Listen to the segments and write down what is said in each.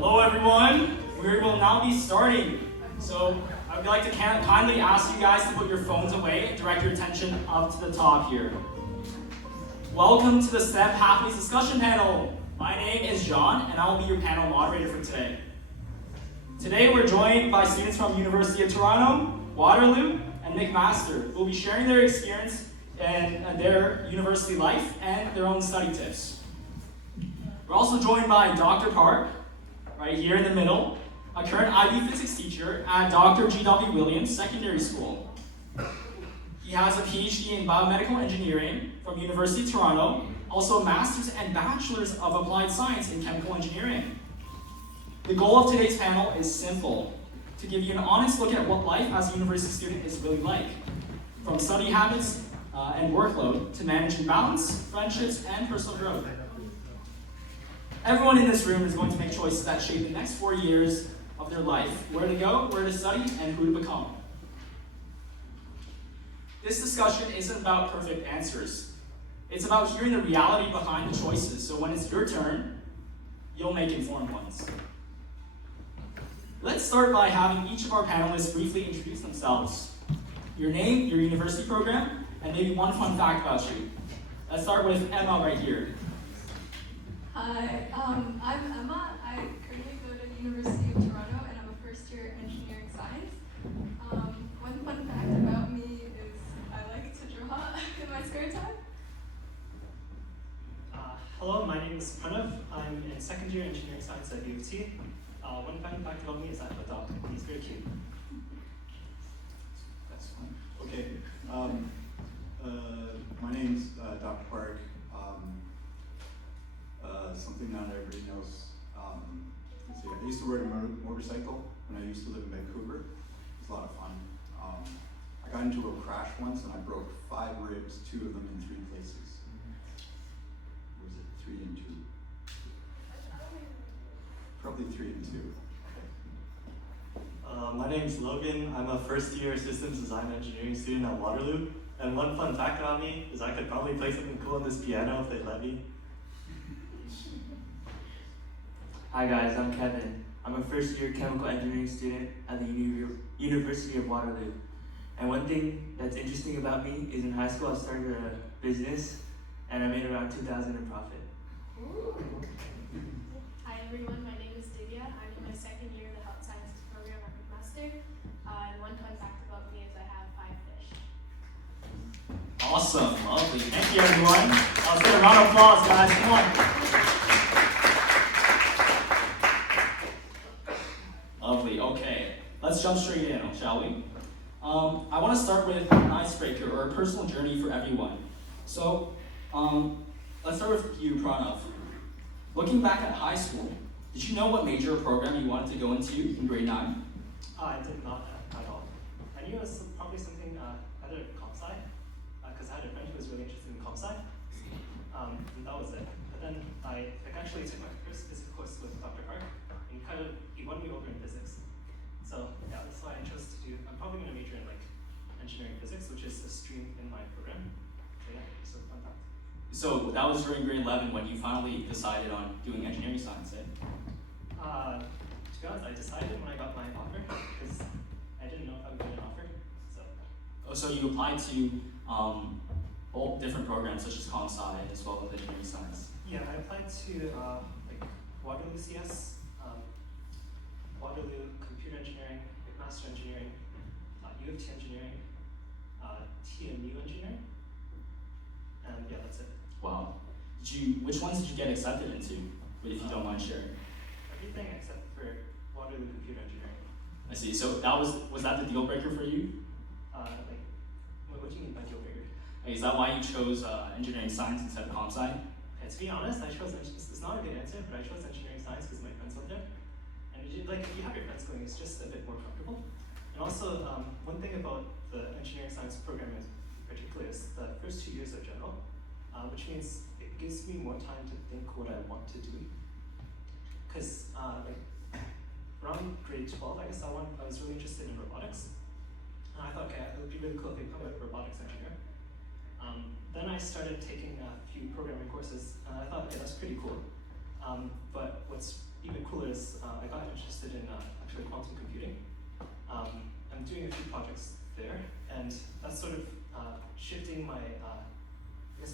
Hello everyone, we will now be starting. So I would like to kindly ask you guys to put your phones away and direct your attention up to the top here. Welcome to the STEM Pathways discussion panel. My name is John and I will be your panel moderator for today. Today we're joined by students from University of Toronto, Waterloo, and McMaster, who will be sharing their experience in their university life and their own study tips. We're also joined by Dr. Park, right here in the middle, a current IB physics teacher at Dr. G.W. Williams Secondary School. He has a PhD in biomedical engineering from University of Toronto, also a master's and bachelor's of applied science in chemical engineering. The goal of today's panel is simple, to give you an honest look at what life as a university student is really like, from study habits and workload to managing balance, friendships, and personal growth. Everyone in this room is going to make choices that shape the next 4 years of their life, where to go, where to study, and who to become. This discussion isn't about perfect answers. It's about hearing the reality behind the choices, so when it's your turn, you'll make informed ones. Let's start by having each of our panelists briefly introduce themselves. Your name, your university program, and maybe one fun fact about you. Let's start with Emma right here. Hi, I'm Emma. I currently go to the University of Toronto and I'm a first year engineering science. One fun fact about me is I like to draw in my spare time. Hello, my name is Pranav. I'm in second year engineering science at U of T. One fun fact about me is I have a dog. He's very cute. That's fine. Okay. My name's Dr. Park. Something not everybody knows. Let's see, I used to ride a motorcycle when I used to live in Vancouver. It was a lot of fun. I got into a crash once and I broke 5 ribs, 2 of them in 3 places. Or was it 3 and 2? Probably 3 and 2. My name's Logan. I'm a first year systems design engineering student at Waterloo. And one fun fact about me is I could probably play something cool on this piano if they let me. Hi guys, I'm Kevin. I'm a first year chemical engineering student at the University of Waterloo. And one thing that's interesting about me is in high school I started a business and I made around $2,000 in profit. Hi everyone, my name is Divya. I'm in my second year of the health sciences program at McMaster. And one fun fact about me is I have 5 fish. Awesome, lovely. Thank you everyone. Let's get a round of applause, guys. Come on. Lovely, okay. Let's jump straight in, shall we? I want to start with an icebreaker or a personal journey for everyone. So, let's start with you, Pranav. Looking back at high school, did you know what major or program you wanted to go into in grade 9? I did not at all. I knew it was probably something either comp sci, because I had a friend who was really interested in comp sci, and that was it. But then I actually took my first physics course with Dr. Park, and he won me over in physics. So yeah, that's why I chose to do. I'm probably going to major in engineering physics, which is a stream in my program. So yeah, so fun fact. So that was during grade 11 when you finally decided on doing engineering science, eh? To be honest, I decided when I got my offer because I didn't know if I would get an offer. So. Oh, so you applied to all different programs such as comp sci as well as engineering science. Yeah, I applied to Waterloo CS, Waterloo Computer Engineering, McMaster Engineering, U of T Engineering, TMU Engineering, and yeah, that's it. Wow. Which ones did you get accepted into, if you don't mind sharing? Everything except for Waterloo Computer Engineering. I see. So that was that the deal breaker for you? What do you mean by deal breaker? Is that why you chose engineering science instead of comp sci? To be honest, I chose it's not a good answer, but I chose engineering science because my friends went there. And if you have your friends going, it's just a bit more comfortable. And also, one thing about the engineering science program in particular is the first 2 years are general, which means it gives me more time to think what I want to do. Because around grade 12, I guess I was really interested in robotics. And I thought, okay, it would be really cool if I become a robotics engineer. Then I started taking a few programming courses, and I thought, okay, that's pretty cool. But what's even cooler is I got interested in actually quantum computing. I'm doing a few projects there, and that's sort of shifting my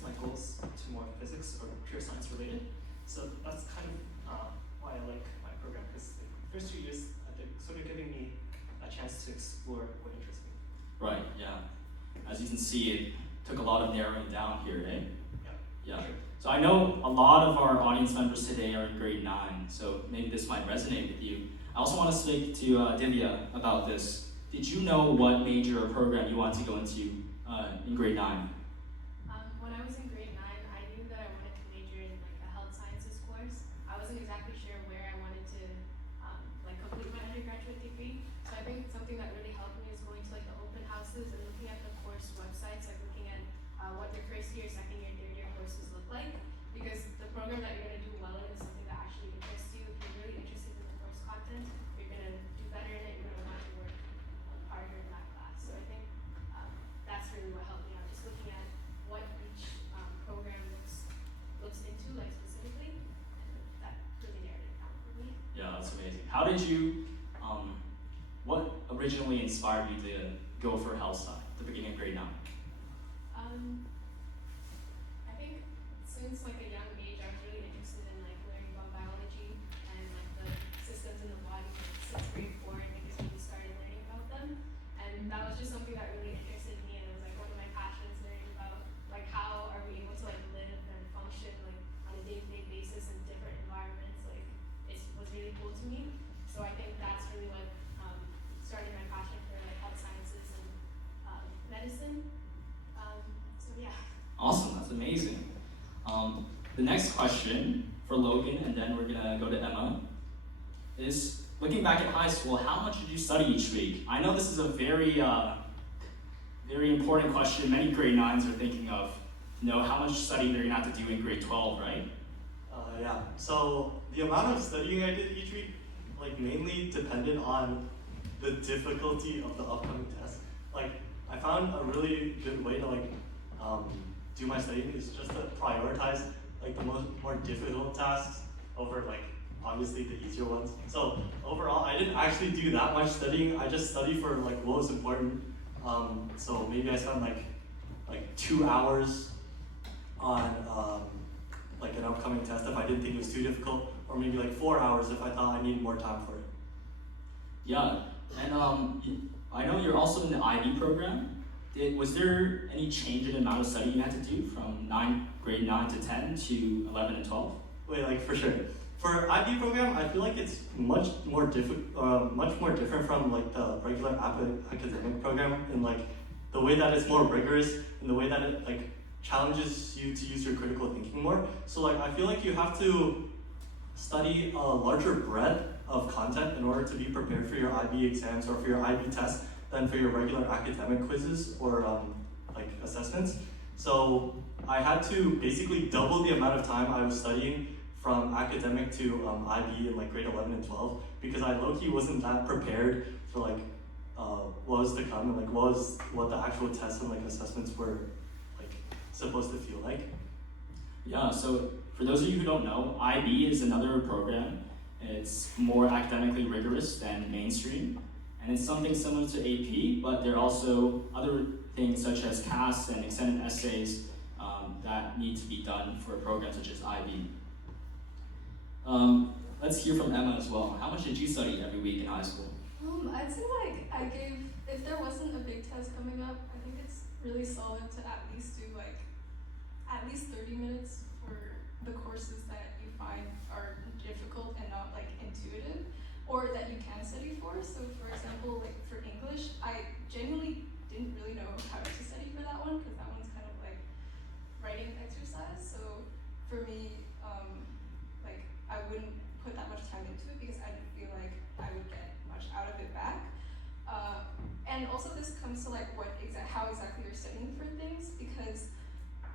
my goals to more physics or pure science related. So that's kind of why I like my program, because the first 2 years they're sort of giving me a chance to explore what interests me. Right, yeah. As you can see, it took a lot of narrowing down here, eh? Yeah. Sure. So I know a lot of our audience members today are in grade 9, so maybe this might resonate with you. I also want to speak to Divya about this. Did you know what major or program you want to go into in grade 9? When I was in grade 9, I knew that I wanted to major in like a health sciences course. I wasn't exactly sure where I wanted to complete my undergraduate degree. So I think something that really helped me is going to like the open houses and looking at the course websites, like looking at what your first year, second year, third year courses look like. Because the program that you're going to do well in is something that actually interests you. If you're really interested in the course content, you're going to do better in it. You're going to want to work harder in that class. So I think that's really what helped me out. Just looking at what each program looks into, like specifically, and that really narrowed it down for me. Yeah, that's amazing. How did you, what originally inspired you to go for health sci at the beginning of grade 9? I think since like a young age, I was really interested in like learning about biology and like the systems in the body. Like 6th grade, 4, I think is when we started learning about them, and that was just something that really interested me, and it was like one of my passions, learning about like how are we able to like live and function like on a day-to-day basis in different environments. Like it was really cool to me. So I think that's really what started my passion for like health sciences and medicine. So yeah. Awesome, that's amazing. The next question for Logan, and then we're gonna go to Emma, is looking back at high school, how much did you study each week? I know this is a very important question many grade 9s are thinking of. To know how much studying they're gonna have to do in grade 12, right? Yeah, so the amount of studying I did each week like mainly depended on the difficulty of the upcoming test. Like I found a really good way to do my studying is just to prioritize like the more difficult tasks over like obviously the easier ones. So overall, I didn't actually do that much studying. I just studied for like what was important. So maybe I spent like 2 hours on like an upcoming test if I didn't think it was too difficult, or maybe like 4 hours if I thought I needed more time for it. Yeah, and I know you're also in the IB program. Was there any change in the amount of studying you had to do from grade 9 to 10 to 11 and 12? Wait, like for sure. For IB program, I feel like it's much more different from like the regular academic program in like the way that it's more rigorous and the way that it like challenges you to use your critical thinking more. So like I feel like you have to study a larger breadth of content in order to be prepared for your IB exams or for your IB tests than for your regular academic quizzes or like assessments. So I had to basically double the amount of time I was studying from academic to IB in like grade 11 and 12 because I low-key wasn't that prepared for like what was to come and like what the actual tests and like assessments were like supposed to feel like. Yeah, so for those of you who don't know, IB is another program. It's more academically rigorous than mainstream, and it's something similar to AP, but there are also other things such as CAS and extended essays that need to be done for a program such as IB. Let's hear from Emma as well. How much did you study every week in high school? I'd say like I gave, if there wasn't a big test coming up, I think it's really solid to at least do like at least 30 minutes for the courses that you find are difficult and not like intuitive or that you can study for. So for example, like for English, I genuinely didn't really know how to study for that one because that one's kind of like writing exercise. So for me, like I wouldn't put that much time into it because I didn't feel like I would get much out of it back. And also this comes to like how exactly you're studying for things, because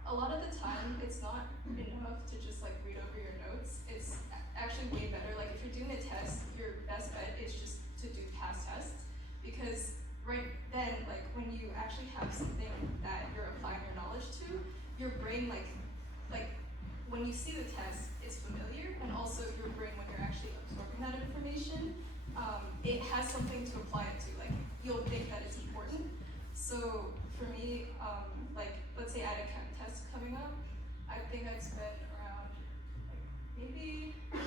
a lot of the time it's not enough to just like read over your notes. It's actually way better. Like if you're doing a test, your best bet is just to do past tests, because right then, like when you actually have something that you're applying your knowledge to, your brain like when you see the test, it's familiar, and also your brain when you're actually it has something to apply it to. Like you'll think that it's important. So for me, like let's say I had a chem test coming up, I think I'd spend around like maybe 2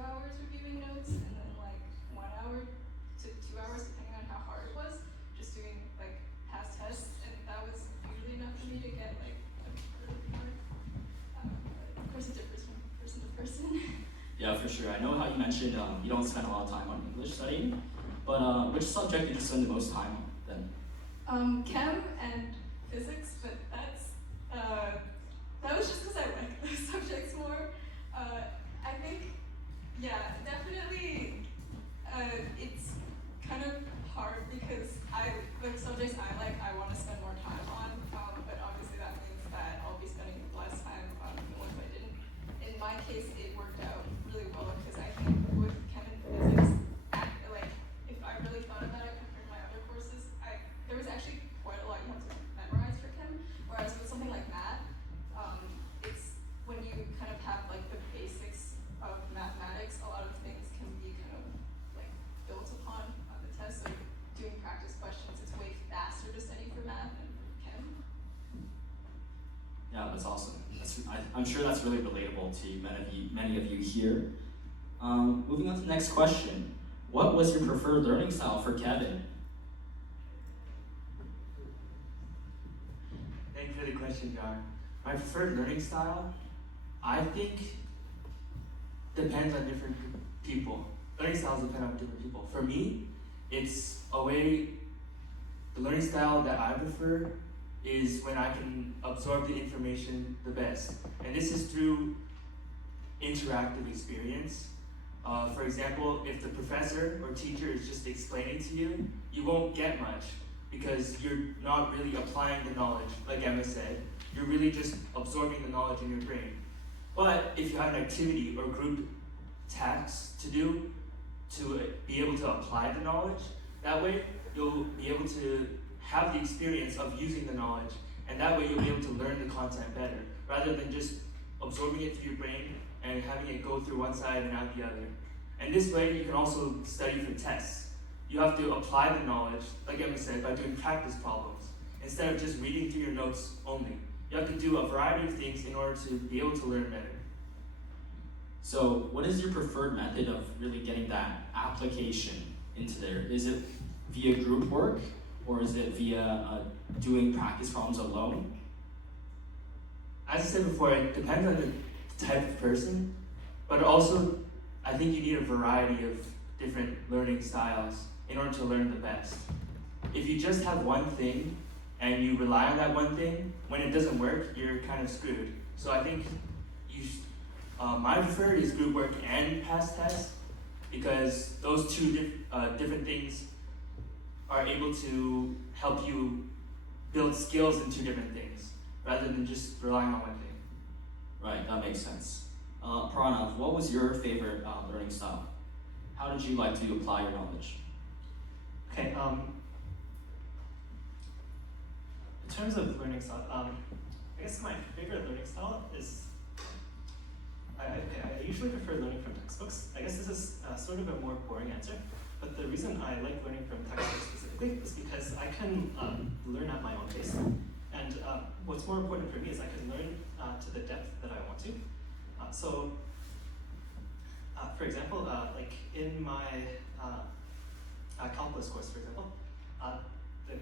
hours reviewing notes and then like 1 hour to 2 hours depending on how hard it was, just doing like past tests, and that was usually enough for me to get like a really hard. Of course, it differs from person to person. Yeah, for sure. I know how you mentioned you don't spend a lot of time on English studying, but which subject did you spend the most time on then? Chem and physics, but that was just because I like those subjects more. I think, yeah, definitely, it's kind of hard because the subjects I like, I want to spend more time on, but obviously that means that I'll be spending less time on the ones I didn't. In my case, it worked out really well because I think with chem and physics, like if I really thought about it compared to my other courses, there was actually quite a lot you have to memorize for chem. Whereas with something like math, it's when you kind of have like the basics of mathematics, a lot of things can be kind of like built upon on the test. So doing practice questions, it's way faster to study for math than for chem. Yeah, that's awesome. I'm sure that's really relatable to many of you here. Moving on to the next question. What was your preferred learning style for Kevin? Thank you for the question, John. My preferred learning style, I think, depends on different people. Learning styles depend on different people. For me, it's the learning style that I prefer is when I can absorb the information the best. And this is through interactive experience. For example, if the professor or teacher is just explaining to you, you won't get much because you're not really applying the knowledge, like Emma said. You're really just absorbing the knowledge in your brain. But if you have an activity or group tasks to do to be able to apply the knowledge, that way you'll be able to have the experience of using the knowledge, and that way you'll be able to learn the content better, rather than just absorbing it through your brain and having it go through one side and out the other. And this way you can also study for tests. You have to apply the knowledge, like Emma said, by doing practice problems, instead of just reading through your notes only. You have to do a variety of things in order to be able to learn better. So what is your preferred method of really getting that application into there? Is it via group work, or is it via doing practice problems alone? As I said before, it depends on the type of person, but also I think you need a variety of different learning styles in order to learn the best. If you just have one thing and you rely on that one thing, when it doesn't work, you're kind of screwed. So I think my preferred is group work and past tests, because those two different things are able to help you build skills in two different things, rather than just relying on one thing. Right, that makes sense. Pranav, what was your favorite learning style? How did you like to apply your knowledge? Okay, in terms of learning style, I guess my favorite learning style is, I usually prefer learning from textbooks. I guess this is sort of a more boring answer, but the reason I like learning from textbooks specifically is because I can learn at my own pace. And what's more important for me is I can learn to the depth that I want to. For example, like in my calculus course, for example, the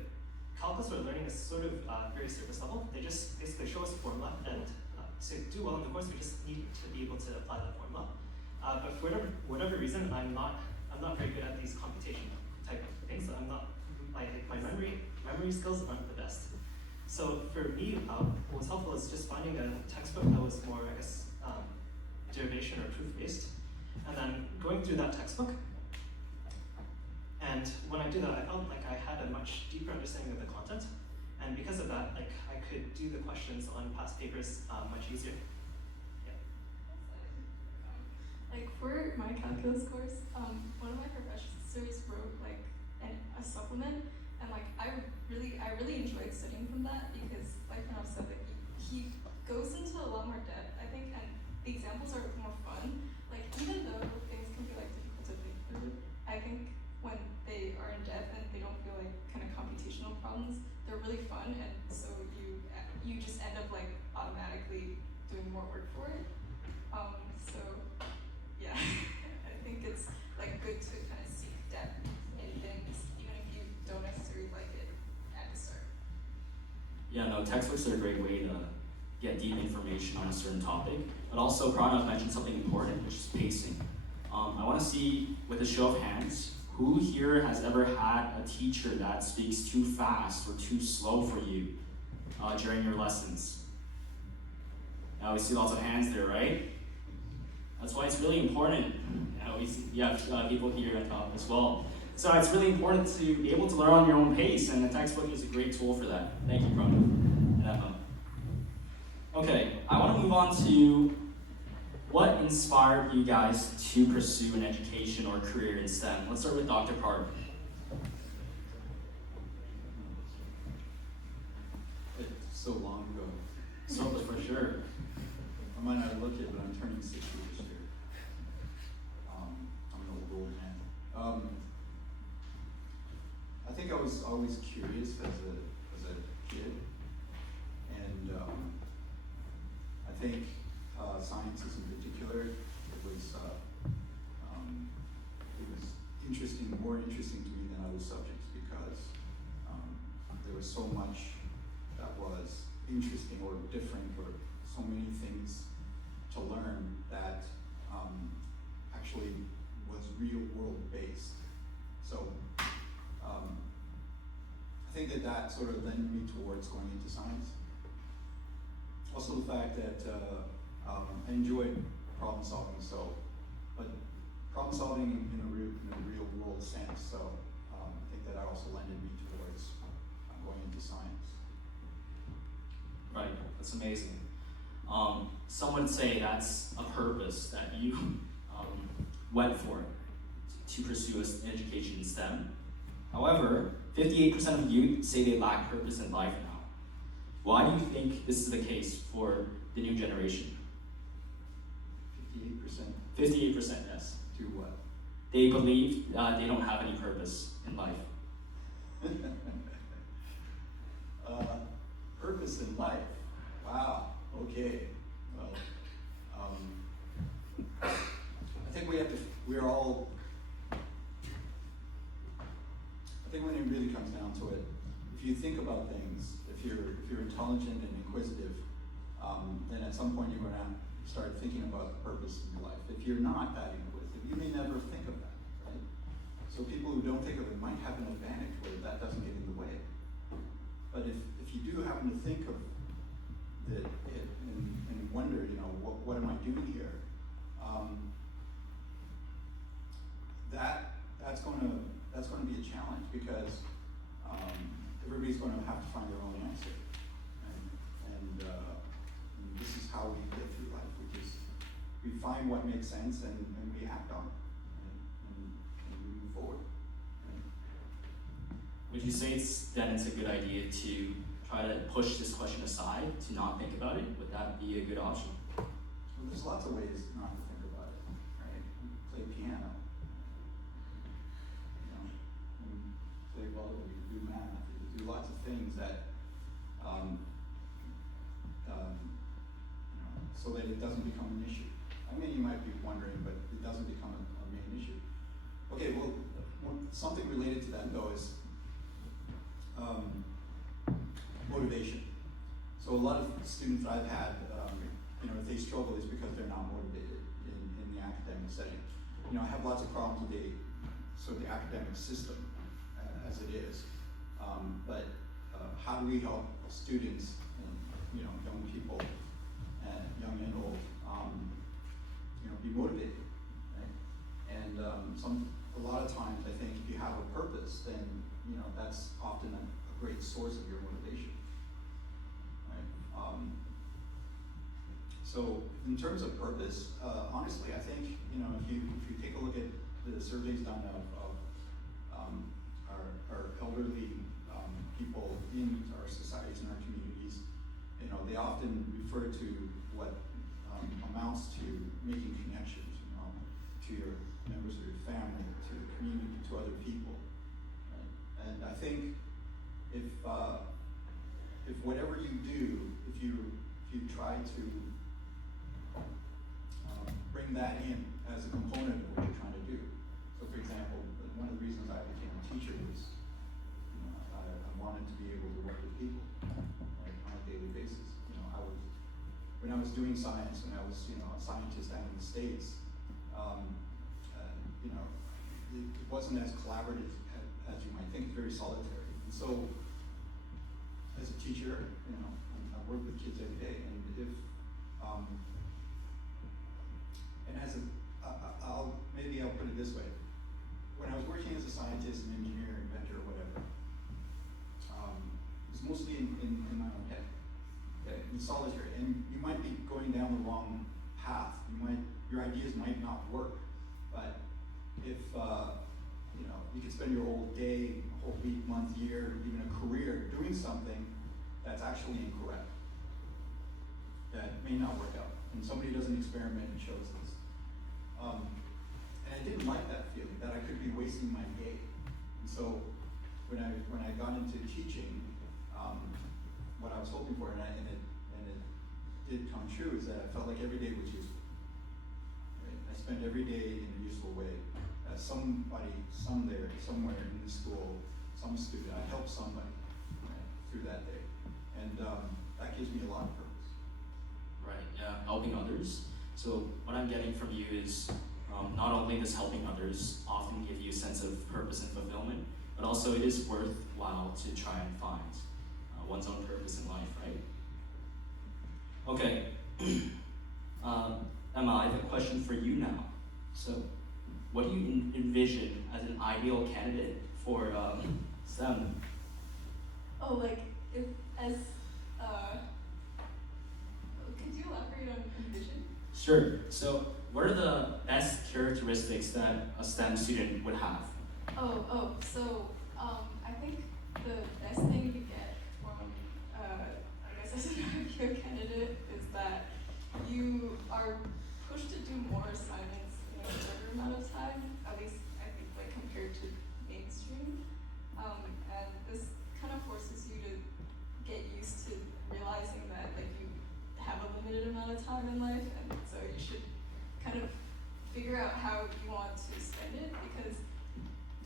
calculus we're learning is sort of very surface level. They just basically show us a formula, and to do well in the course, we just need to be able to apply that formula. But for whatever reason, I'm not very good at these computation type of things. So my memory skills aren't the best. So for me, what was helpful is just finding a textbook that was more, I guess, derivation or proof based, and then going through that textbook. And when I do that, I felt like I had a much deeper understanding of the content, and because of that, like I could do the questions on past papers much easier. Yeah. Like for my calculus course, one of my professors wrote like a supplement, and like I really enjoyed studying from that because, like Pranav said, like he goes into a lot more depth, I think, and the examples are more fun. Like even though things can be like difficult to think through, I I think when they are in depth and they don't feel like kind of computational problems, they're really fun, and so you just end up like automatically doing more work for it. So yeah, I think it's like good to kind of seek depth in things, even if you don't necessarily like it at the start. Yeah, no, textbooks are a great way to get deep information on a certain topic. But also, Pranav mentioned something important, which is pacing. I want to see, with a show of hands, who here has ever had a teacher that speaks too fast or too slow for you during your lessons? Now we see lots of hands there, right? That's why it's really important. You have people here on top as well. So it's really important to be able to learn on your own pace, and the textbook is a great tool for that. Thank you, Pranav and Emma. Okay, I want to move on to what inspired you guys to pursue an education or career in STEM. Let's start with Dr. Park. It's so long ago. So for sure. I might not look it, but I'm turning 60 this year. I'm an old man. I think I was always curious as a kid, and I think sciences in particular, it was interesting, more interesting to me than other subjects because there was so much that was interesting or different, or so many things to learn that actually was real world based. So I think that sort of led me towards going into science. Also the fact that I enjoyed problem solving, but problem solving in a real world sense. So I think that also lended me towards going into science. Right, that's amazing. Some would say that's a purpose that you went for to pursue an education in STEM. However, 58% of youth say they lack purpose in life now. Why do you think this is the case for the new generation? 58%. 58%, yes. To what? They believe they don't have any purpose in life. Purpose in life. Wow. Okay. Well, I think we're all. I think when it really comes down to it, if you think about things, if you're intelligent and inquisitive, then at some point you're going to start thinking about the purpose in your life. If you're not that inquisitive, you may never think of that, right? So people who don't think of it might have an advantage where that doesn't get in the way. But if you do happen to think of it and wonder, what am I doing here? That's going to be a challenge because everybody's going to have to find their own answer, and this is how we get through life. We find what makes sense and we act on it, and we move forward. Right? Would you say it's a good idea to try to push this question aside, to not think about it? Would that be a good option? Well, there's lots of ways not to think about it, right? Play piano, and play volleyball, you can do math, you can do lots of things that, so that it doesn't become an issue. I mean, you might be wondering, but it doesn't become a main issue. Okay, well, something related to that though is motivation. So a lot of students I've had, if they struggle, it's because they're not motivated in the academic setting. I have lots of problems with the academic system as it is. But how do we help students and young people, young and old, be motivated, right? And a lot of times I think if you have a purpose, then that's often a great source of your motivation, right? So in terms of purpose, honestly, I think if you take a look at the surveys done of our elderly people in our societies and our communities, they often refer to what amounts to making connections, to your members of your family, to the community, think if whatever you do, if you try to bring that in as a component of what you're trying to do. So for example, one of the reasons I became a teacher was, I wanted to be able to work with people, like, on a daily basis. When I was doing science, when I was, a scientist out in the States, it wasn't as collaborative as you might think. It's very solitary. And so, as a teacher, I work with kids every day, and if and as a, maybe I'll put it this way. When I was working as a scientist, an engineer, inventor, or whatever, it was mostly in my own head, okay, in solitary. And you might be going down the wrong path. Your ideas might not work. But if you could spend your whole day, whole week, month, year, even a career doing something that's actually incorrect, that may not work out, and somebody does an experiment and shows this. And I didn't like that feeling, that I could be wasting my day. And so when I got into teaching, what I was hoping for, and it did come true, is that I felt like every day was useful. Right? I spent every day in a useful way. As somebody, somewhere in the school, some student, I helped somebody, right, through that day. And that gives me a lot of purpose. Right, yeah, helping others. So what I'm getting from you is not only does helping others often give you a sense of purpose and fulfillment, but also it is worthwhile to try and find one's own purpose in life, right? Okay, Emma, I have a question for you now. So, what do you envision as an ideal candidate for STEM? Oh, like, if, as, could you elaborate on envision? Sure. So, what are the best characteristics that a STEM student would have? So, I think the best thing you get from, I guess as an ideal candidate is that you are pushed to do more assignments in a shorter amount of time, at least I think, like, compared to mainstream. And this kind of forces you to get used to realizing that, like, you have a limited amount of time in life, and so you should kind of figure out how you want to spend it, because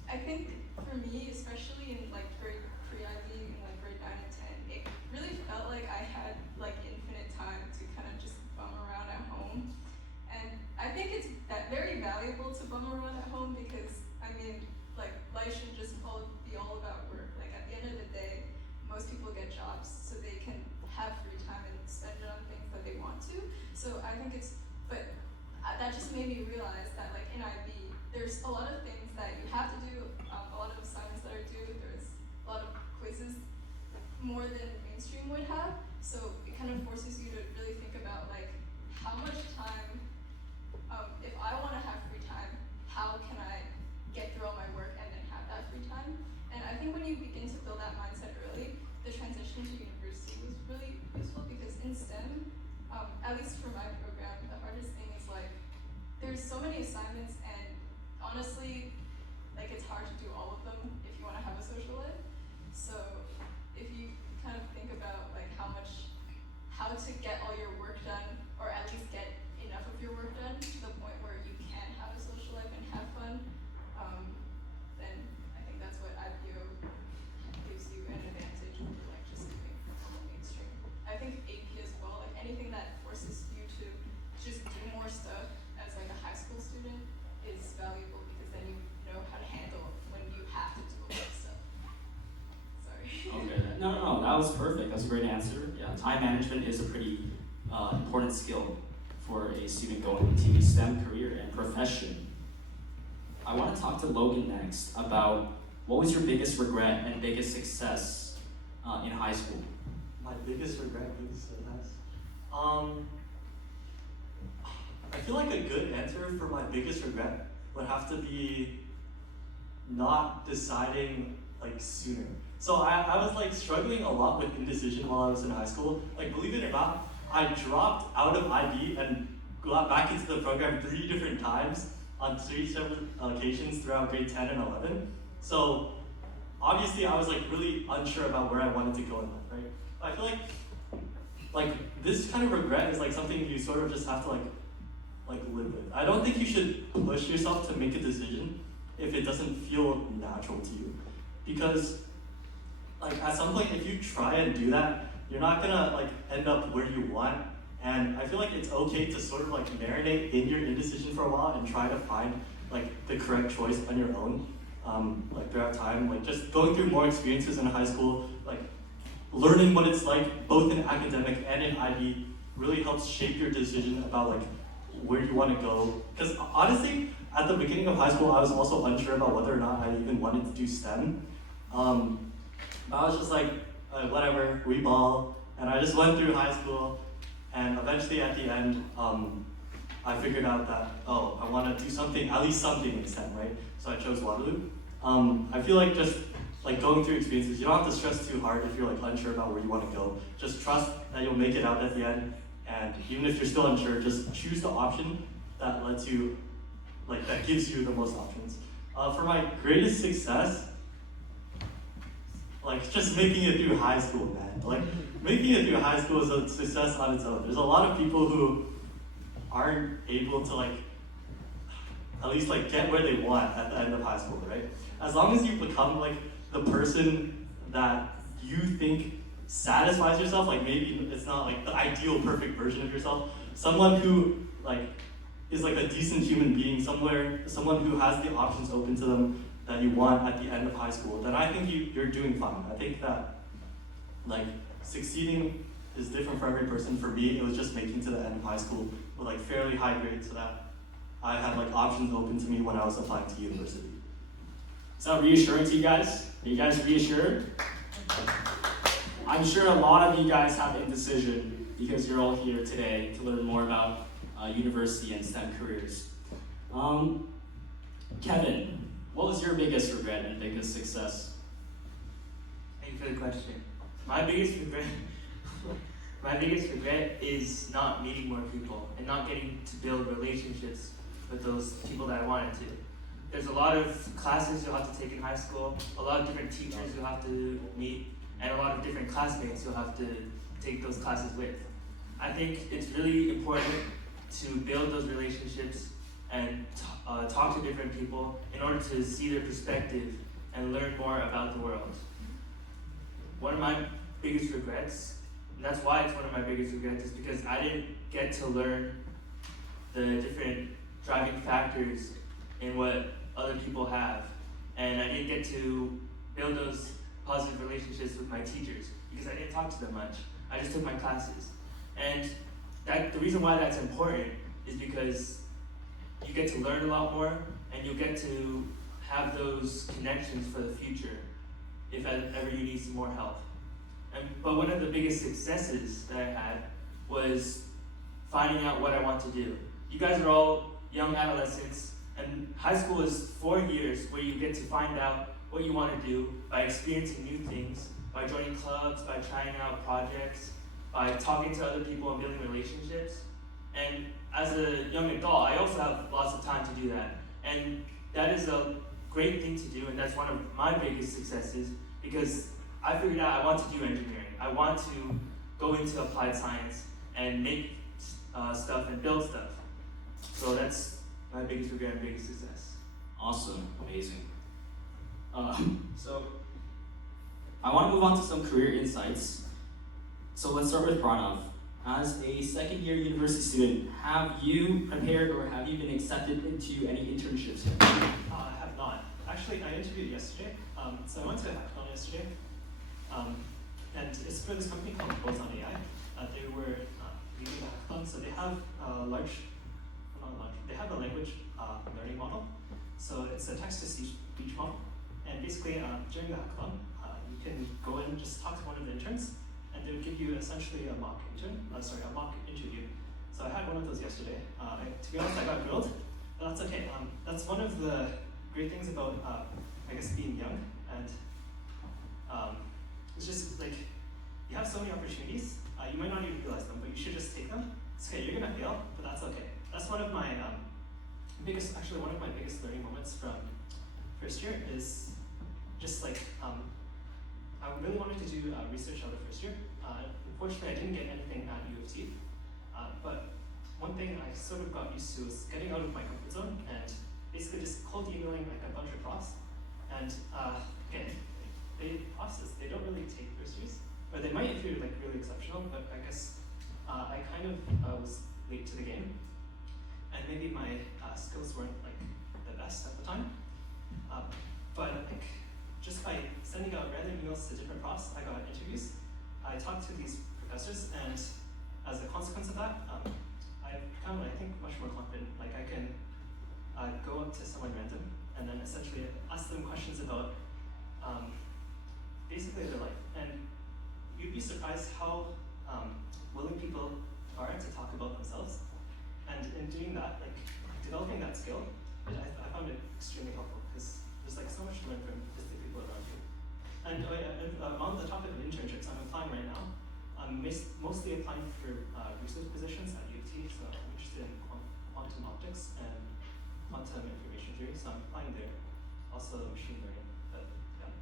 I think for me, especially in like pre-IB, in like grade 9 and 10, it really felt like I had like infinite time to kind of just bum around at home. And I think it's very valuable to bum around at home, because I mean, like, life should just be all about work. Like, at the end of the day, most people get jobs so they can have free time and spend it on things that they want to. So I think that just made me realize that, like, in IB, there's a lot of things that you have to do, a lot of assignments that are due, there's a lot of quizzes, more than mainstream would have. So it kind of forces you to really think about, like, how much time, if I want to have free time, how can I get through all my work and then have that free time? And I think when you begin to build that mindset early, the transition to university was really useful, because in STEM, at least for my program, the hardest thing is, like, there's so many assignments, and honestly, like, it's hard to do all of them if you want to have a social life. So if you kind of think about, like, how to get all your work done, or at least get enough of your work done to the point where you can have a social life and have fun, then I think that's what IPO gives you an advantage over, like, just doing mainstream. I think AP as well, like, anything that forces you to just do more stuff as, like, a high school student is valuable, because then you know how to handle when you have to do a lot of stuff. Sorry. Okay. No, that was perfect. That's a great answer. Yeah, time management is a pretty important skill for a student going into a STEM career and profession. I want to talk to Logan next about what was your biggest regret and biggest success in high school? My biggest regret, biggest success. I feel like a good answer for my biggest regret would have to be not deciding, like, sooner. So I was, like, struggling a lot with indecision while I was in high school. Like, believe it or not, I dropped out of IB and got back into the program 3 different times on 3 separate occasions throughout grade 10 and 11. So obviously I was like really unsure about where I wanted to go in life, right? I feel like this kind of regret is like something you sort of just have to like live with. I don't think you should push yourself to make a decision if it doesn't feel natural to you, because like at some point if you try and do that, you're not gonna like end up where you want. And I feel like it's okay to sort of like marinate in your indecision for a while and try to find like the correct choice on your own. Like throughout time, like just going through more experiences in high school, like learning what it's like both in academic and in IB really helps shape your decision about like where you want to go. Because honestly, at the beginning of high school, I was also unsure about whether or not I even wanted to do STEM. But I was just like, whatever, we ball. And I just went through high school, and eventually at the end, I figured out that, oh, I want to do something, at least something in STEM, right? So I chose Waterloo. I feel like just like going through experiences, you don't have to stress too hard if you're like unsure about where you want to go. Just trust that you'll make it out at the end, and even if you're still unsure, just choose the option that lets you, like that gives you the most options. For my greatest success, like just making it through high school, man. Like making it through high school is a success on its own. There's a lot of people who aren't able to like at least like get where they want at the end of high school, right? As long as you become like the person that you think satisfies yourself, like maybe it's not like the ideal perfect version of yourself, someone who like is like a decent human being someone who has the options open to them that you want at the end of high school, then I think you're doing fine. I think that like succeeding is different for every person. For me, it was just making to the end of high school with like fairly high grades so that I had like options open to me when I was applying to university. Is that reassuring to you guys? Are you guys reassured? I'm sure a lot of you guys have indecision because you're all here today to learn more about university and STEM careers. Kevin, what was your biggest regret and biggest success? Thank you for the question. My biggest regret is not meeting more people and not getting to build relationships with those people that I wanted to. There's a lot of classes you'll have to take in high school, a lot of different teachers you'll have to meet, and a lot of different classmates you'll have to take those classes with. I think it's really important to build those relationships and talk to different people in order to see their perspective and learn more about the world. One of my biggest regrets, and that's why it's one of my biggest regrets, is because I didn't get to learn the different driving factors in what other people have. And I didn't get to build those positive relationships with my teachers because I didn't talk to them much. I just took my classes. And the reason why that's important is because you get to learn a lot more and you'll get to have those connections for the future if ever you need some more help. But one of the biggest successes that I had was finding out what I want to do. You guys are all young adolescents, and high school is 4 years where you get to find out what you want to do by experiencing new things, by joining clubs, by trying out projects, by talking to other people and building relationships. And as a young adult, I also have lots of time to do that. And that is a great thing to do, and that's one of my biggest successes because I figured out I want to do engineering. I want to go into applied science and make stuff and build stuff. So that's my biggest regret and biggest success. Awesome, amazing. So I want to move on to some career insights. So let's start with Pranav. As a second-year university student, have you prepared or have you been accepted into any internships yet? I have not. Actually, I interviewed yesterday. So I went to a hackathon yesterday. And it's for this company called Boson AI. They were leading the hackathon. So they have they have a language learning model. So it's a text-to-speech model. And basically, during the hackathon, you can go in and just talk to one of the interns, and they would give you essentially a mock interview. So I had one of those yesterday. To be honest, I got grilled, but that's okay. That's one of the great things about, I guess, being young, and it's just like you have so many opportunities. You might not even realize them, but you should just take them. It's okay. You're gonna fail, but that's okay. That's one of my biggest learning moments from first year is just like I really wanted to do research out of first year. Unfortunately, I didn't get anything at U of T. But one thing I sort of got used to was getting out of my comfort zone and basically just cold emailing like a bunch of profs. And again, profs, they don't really take first years, or they might if you're like really exceptional. But I guess I kind of was late to the game, and maybe my skills weren't like the best at the time. But like just by sending out random emails to different profs, I got interviews. I talked to these professors, and as a consequence of that, I become, I think, much more confident. Like I can go up to someone random and then essentially ask them questions about basically their life. And you'd be surprised how willing people are to talk about themselves. And in doing that, like developing that skill, I found it extremely helpful because there's like so much to learn from just the people around you. And on the topic of internships, I'm applying right now. I'm mostly applying for research positions at U of T, so I'm interested in quantum optics and quantum information theory, so I'm applying there. Also machine learning, but yeah.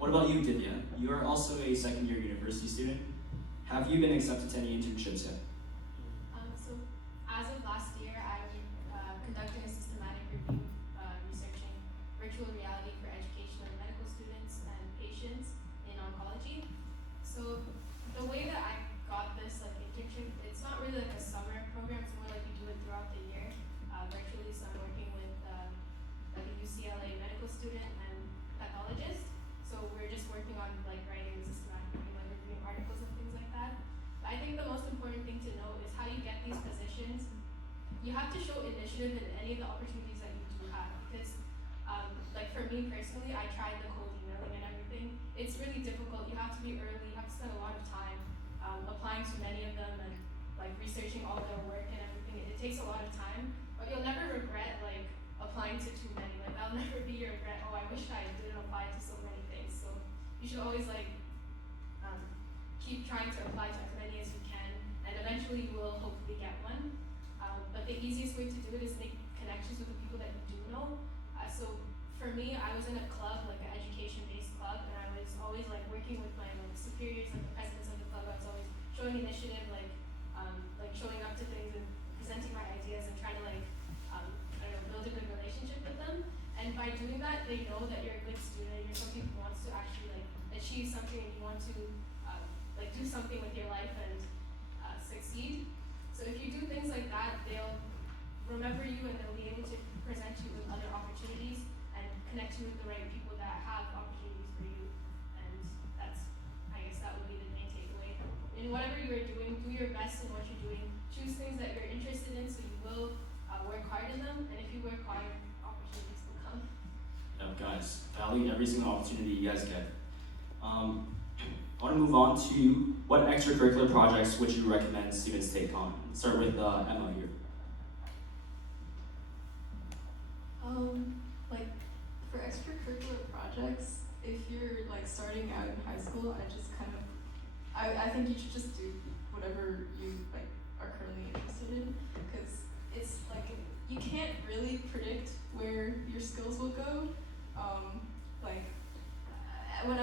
What about you, Divya? You are also a second-year university student. Have you been accepted to any internships yet? So as of last year, I'm conducting a systematic review researching virtual reality for educational and medical students and patients in oncology. So the way that I got this like internship, it's not really like a summer program, it's more like you do it throughout the year virtually. So I'm working with like a UCLA medical student and pathologist. So we're just working on like writing systematic review, like reviewing articles and things like that. But I think the most important thing to know is how you get these positions. You have to show initiative in any of the opportunities that you do have, because like for me personally, I tried the cold emailing and everything. It's really difficult. You have to be early, you have to spend a lot of time applying to many of them and like researching all their work and everything. It takes a lot of time, but you'll never regret like applying to too many. Like that'll never be your regret, oh I wish I didn't apply to so many things. So you should always like keep trying to apply to as many as you can, and eventually you will hopefully get one. But the easiest way to do it is make connections with the people that you do know. So for me, I was in a club, like an education-based club, and I was always like working with my like superiors, like the presidents of the club. I was always showing initiative, like showing up to things and presenting my ideas and trying to like I don't know, build a good relationship with them. And by doing that, they know that you're a good student. You're somebody who wants to actually like achieve something, and you want to like do something with your life and succeed. So if you do things like that, they'll remember you and they'll be able to present you with other opportunities and connect you with the right people that have opportunities for you. And that's, I guess that would be the main takeaway. In whatever you are doing, do your best in what you're doing. Choose things that you're interested in, so you will work hard in them. And if you work hard, opportunities will come. Yeah, guys, value every single opportunity you guys get. I want to move on to what extracurricular projects would you recommend students take on? Let's start with Emma here. Like for extracurricular projects, if you're like starting out in high school, I think you should just do whatever you like are currently interested in, because it's like you can't really predict where your skills will go. When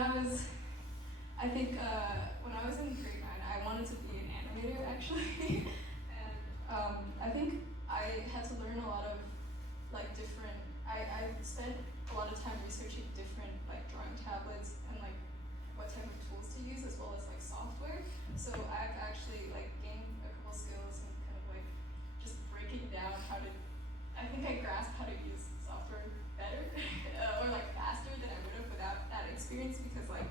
I was in grade 9, I wanted to be an animator actually, and I think I had to learn a lot of like different. I spent a lot of time researching different like drawing tablets and like what type of tools to use, as well as like software. So I've actually like gained a couple skills and kind of like just breaking down how to. I think I grasped how to use software better or like faster than I would have without that experience, because like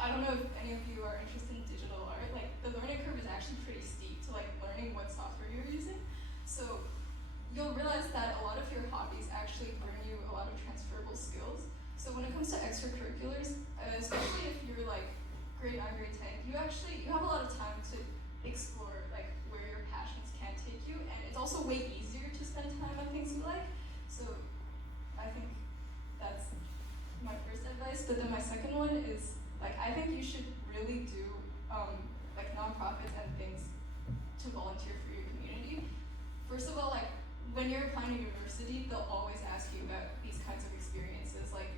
I don't know if any of you are interested in digital art. Like the learning curve is actually pretty steep to like learning what software you're using. So you'll realize that a lot of your hobbies actually bring you a lot of transferable skills. So when it comes to extracurriculars, especially if you're like grade 9, grade 10, you have a lot of time to explore like where your passions can take you, and it's also way easier to spend time on things you like. So I think that's my first advice. But then my second one is like I think you should really do like nonprofits and things to volunteer for your community. First of all, like when you're applying to university, they'll always ask you about these kinds of experiences. Like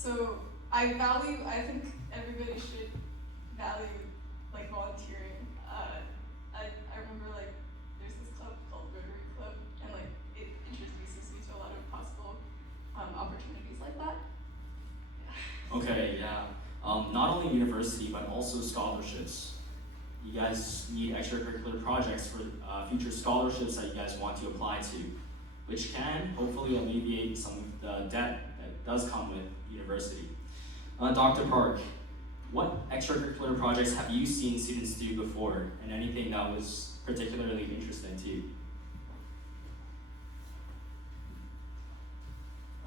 so I think everybody should value like volunteering. I remember like there's this club called Rotary Club, and like it introduces you to a lot of possible opportunities like that. Okay, yeah. Not only university, but also scholarships. You guys need extracurricular projects for future scholarships that you guys want to apply to, which can hopefully alleviate some of the debt that does come with university. Dr. Park, what extracurricular projects have you seen students do before, and anything that was particularly interesting to you?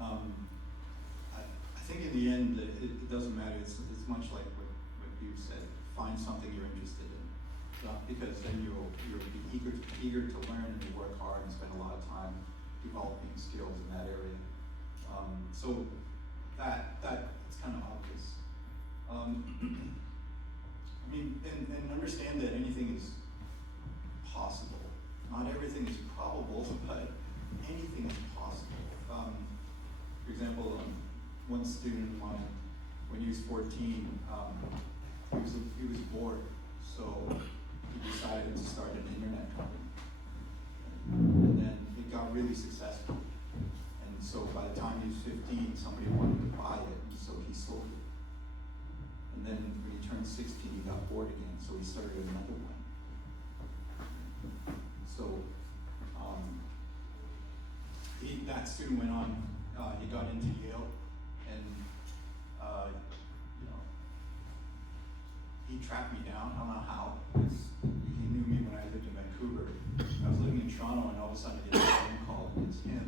I think in the end, it doesn't matter. It's much like what you said. Find something you're interested in, because then you'll be eager to learn and to work hard and spend a lot of time developing skills in that area. So that's kind of obvious. I mean, and understand that anything is possible. Not everything is probable, but anything is possible. For example, one student of mine, when he was 14, he was bored, so he decided to start an internet company. And then it got really successful. And so by the time he was 15, somebody wanted to buy it, and so he sold it. And then when he turned 16, he got bored again, so he started another one. So that student went on, he got into Yale, and he tracked me down. I don't know how, because he knew me when I lived in Vancouver. I was living in Toronto, and all of a sudden I get a phone call, and it's him.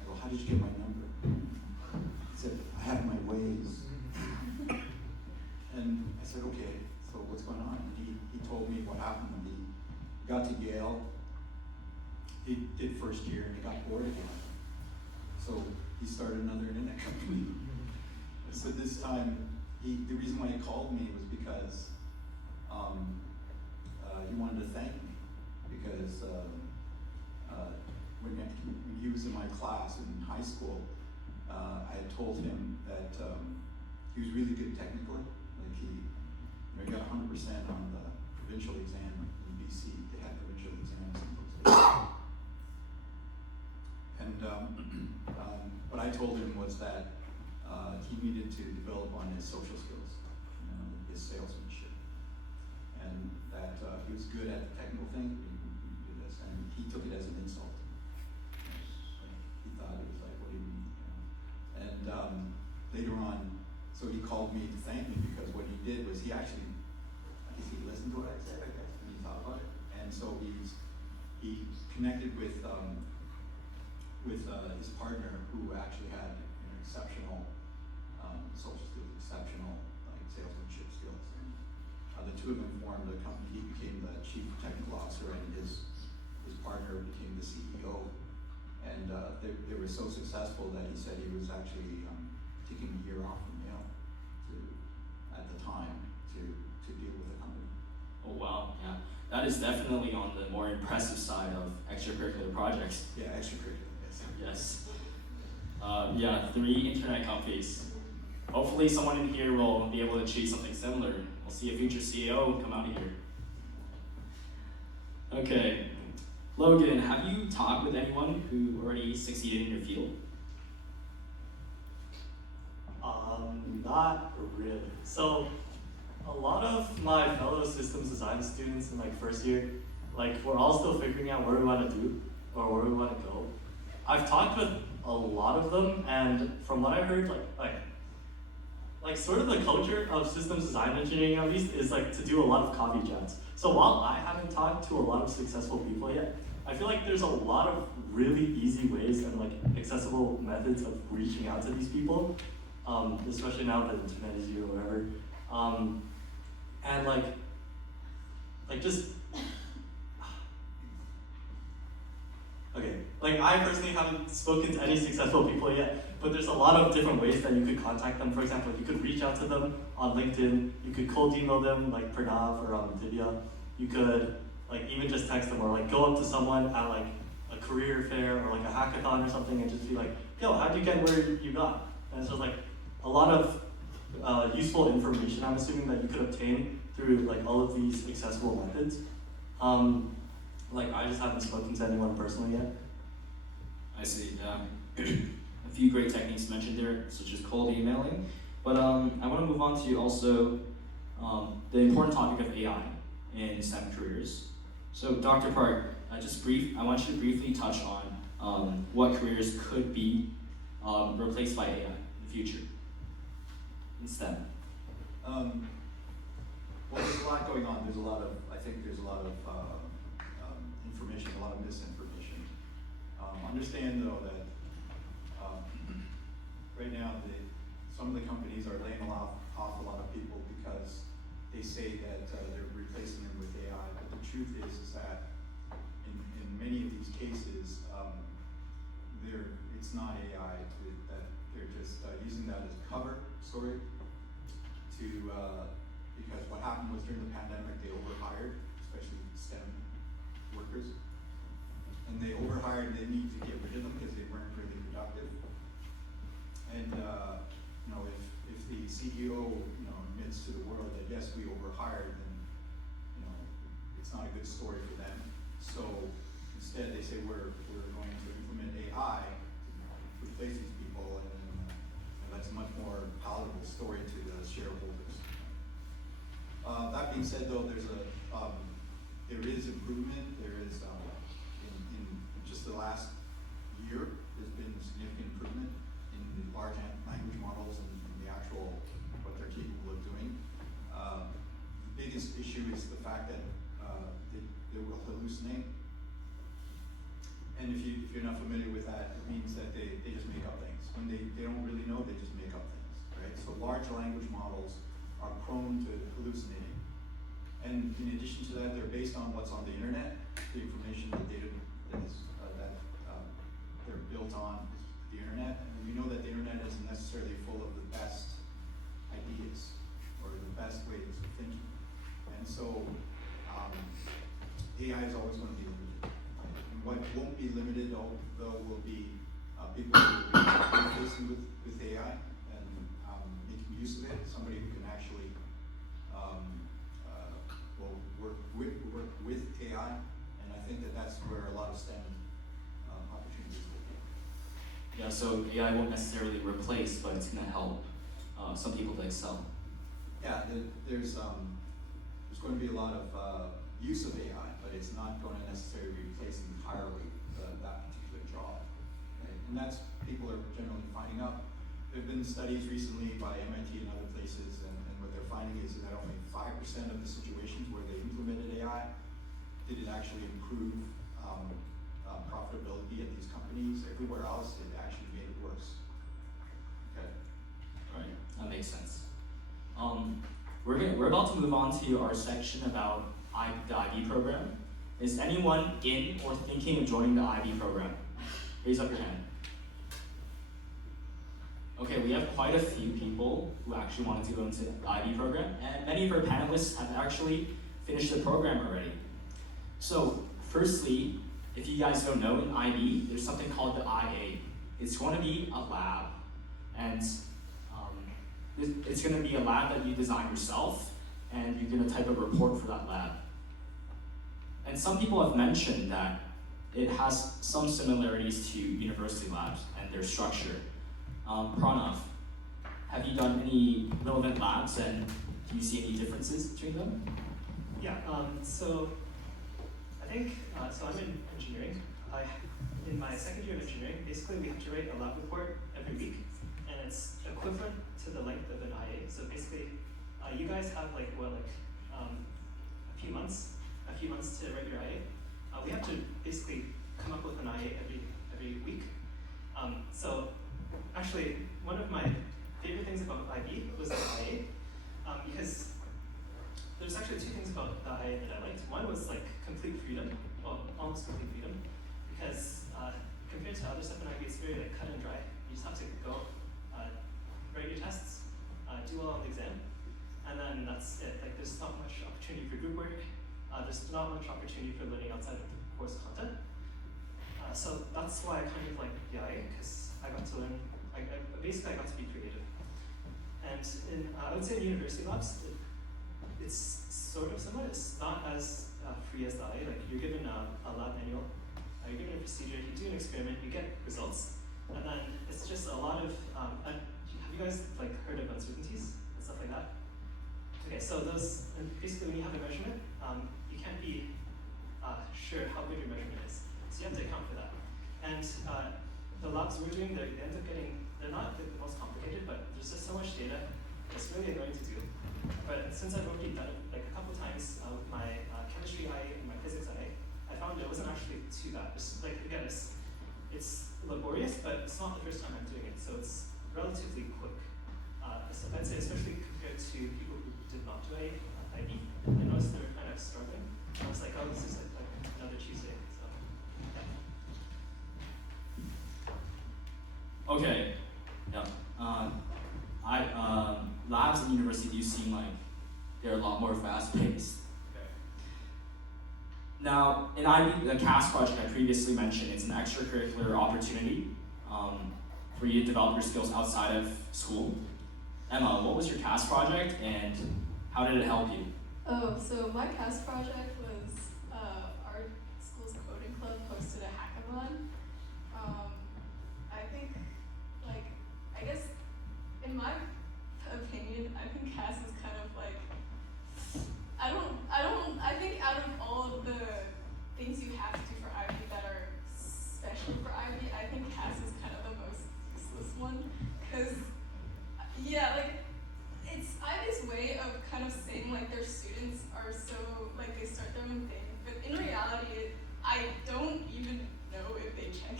I go, how did you get my number? He said, I have my ways. And I said, okay, so what's going on? And he told me what happened when he got to Yale. He did first year and he got bored again. So he started another internet company. So this time, the reason why he called me was because he wanted to thank me, because when he was in my class in high school, I had told him that he was really good technically. Like he got 100% on the provincial exam in BC. They had provincial exams in those days. And what I told him was that he needed to develop on his social skills, his salesmanship, and that he was good at the technical thing. He could do this, and he took it as an insult. He thought it was like, what do you mean? And later on, so he called me to thank me, because what he did was he actually, I guess he listened to what I said, I guess, and he thought about it. And so he connected with his partner, who actually had exceptional social skills, exceptional salesmanship skills. And the two of them formed a company. He became the chief technical officer, and his partner became the CEO. And they were so successful that he said he was actually taking a year off from Yale at the time to deal with the company. Oh wow, yeah. That is definitely on the more impressive side of extracurricular projects. Yeah, extracurricular, yes. Yes. Yeah, 3 internet companies. Hopefully someone in here will be able to achieve something similar. We'll see a future CEO come out of here. Okay. Logan, have you talked with anyone who already succeeded in your field? Not really. So a lot of my fellow systems design students in first year, we're all still figuring out what we want to do or where we want to go. I've talked with a lot of them, and from what I've heard, sort of the culture of systems design engineering, at least, is to do a lot of coffee chats. So while I haven't talked to a lot of successful people yet, I feel like there's a lot of really easy ways and accessible methods of reaching out to these people, especially now that the internet is here or whatever. And just okay, I personally haven't spoken to any successful people yet, but there's a lot of different ways that you could contact them. For example, you could reach out to them on LinkedIn, you could cold email them like Pranav or Divya, you could even just text them, or go up to someone at a career fair or a hackathon or something and just be like, yo, how'd you get where you got? And it's just a lot of useful information, I'm assuming, that you could obtain through like all of these accessible methods. Like I just haven't spoken to anyone personally yet. I see. A few great techniques mentioned there, such as cold emailing. But I want to move on to also the important topic of AI in STEM careers. So, Dr. Park, I want you to briefly touch on what careers could be replaced by AI in the future in STEM. Well, there's a lot going on. I think there's a lot of information, a lot of misinformation. Understand though that right now some of the companies are laying off a lot of people because they say that they're replacing them with AI. But the truth is that in many of these cases, it's not AI. That they're just using that as a cover story because what happened was during the pandemic they overhired, especially STEM workers, and they overhired and they needed to get rid of them because they weren't really productive. And if the CEO admits to the world that yes, we overhired, then it's not a good story for them. So instead they say we're going to implement AI to replace these people, and that's a much more palatable story to the shareholders. That being said, though, there is improvement. There is in just the last year, there's been significant improvement in the large language models and the actual what they're capable of doing. The biggest issue is the fact that they will hallucinate. And if you're not familiar with that, it means that they just make up things. When they don't really know, they just make up things, right? So large language models are prone to hallucinating. And in addition to that, they're based on what's on the internet, the information, the data that they're built on the internet. And we know that the internet isn't necessarily full of the best ideas or the best ways of thinking. And so AI is always going to be limited. Right? And what won't be limited, though, will be people who will be facing with AI and making use of it. Somebody who can actually work with AI, and I think that's where a lot of STEM opportunities will be. Yeah, so AI won't necessarily replace, but it's going to help some people to excel. Yeah, there's going to be a lot of use of AI, but it's not going to necessarily replace entirely that particular job. Right? And that's people are generally finding out. There have been studies recently by MIT and other places, and what they're finding is that only 5% of the situations where they implemented AI did it actually improve profitability at these companies. Everywhere else, it actually made it worse. Okay. Right, that makes sense. We're about to move on to our section about the IB program. Is anyone in or thinking of joining the IB program? Raise up your hand. Okay, we have quite a few people who actually wanted to go into the IB program, and many of our panelists have actually finished the program already. So, firstly, if you guys don't know, in IB, there's something called the IA. It's going to be a lab, and it's going to be a lab that you design yourself, and you're going to type a report for that lab. And some people have mentioned that it has some similarities to university labs and their structure. Pranav, have you done any relevant labs, and do you see any differences between them? Yeah, so I think, so I'm in engineering. In my second year of engineering, basically we have to write a lab report every week, and it's equivalent to the length of an IA. So basically, you guys have a few months to write your IA. We have to basically come up with an IA every week. So actually, one of my favorite things about IB was the IA, because there's actually two things about the IA that I liked. One was like complete freedom, well, almost complete freedom, because compared to other stuff in IB, it's very like cut and dry. You just have to go, write your tests, do well on the exam, and then that's it. Like there's not much opportunity for group work. There's not much opportunity for learning outside of the course content. So that's why I kind of like the IA, because I got to learn. Basically, I got to be creative. And I would say in university labs, it's sort of similar. It's not as free as the IA. Like you're given a lab manual, you're given a procedure, you do an experiment, you get results, and then it's just a lot of. Have you guys like heard of uncertainties and stuff like that? Okay, so those basically when you have a measurement, you can't be sure how good your measurement is, so you have to account for that. And the labs we're doing, they end up getting. They're not the most complicated, but there's just so much data. It's really annoying to do. But since I've already done it like a couple times with my chemistry IA and my physics IA, I found it wasn't actually too bad. It's like again, it's laborious, but it's not the first time I'm doing it, so it's relatively quick. So I'd say especially compared to people who did not do IB, I noticed they were kind of struggling. And I was like, oh, this is like another Tuesday. So yeah. Okay. Yeah. Labs in university do seem like they're a lot more fast-paced. Now, in IB, the CAS project I previously mentioned, it's an extracurricular opportunity for you to develop your skills outside of school. Emma, what was your CAS project and how did it help you? Oh, so my CAS project was our school's coding club hosted a hackathon. I think, like, I guess, in my opinion, I think CAS is kind of like, I think out of all of the things you have to do for IB that are special for IB, I think CAS is kind of the most useless one. Because, yeah, like, it's IB's way of kind of saying, like, their students are so, like, they start their own thing. But in reality, I don't even know if they check.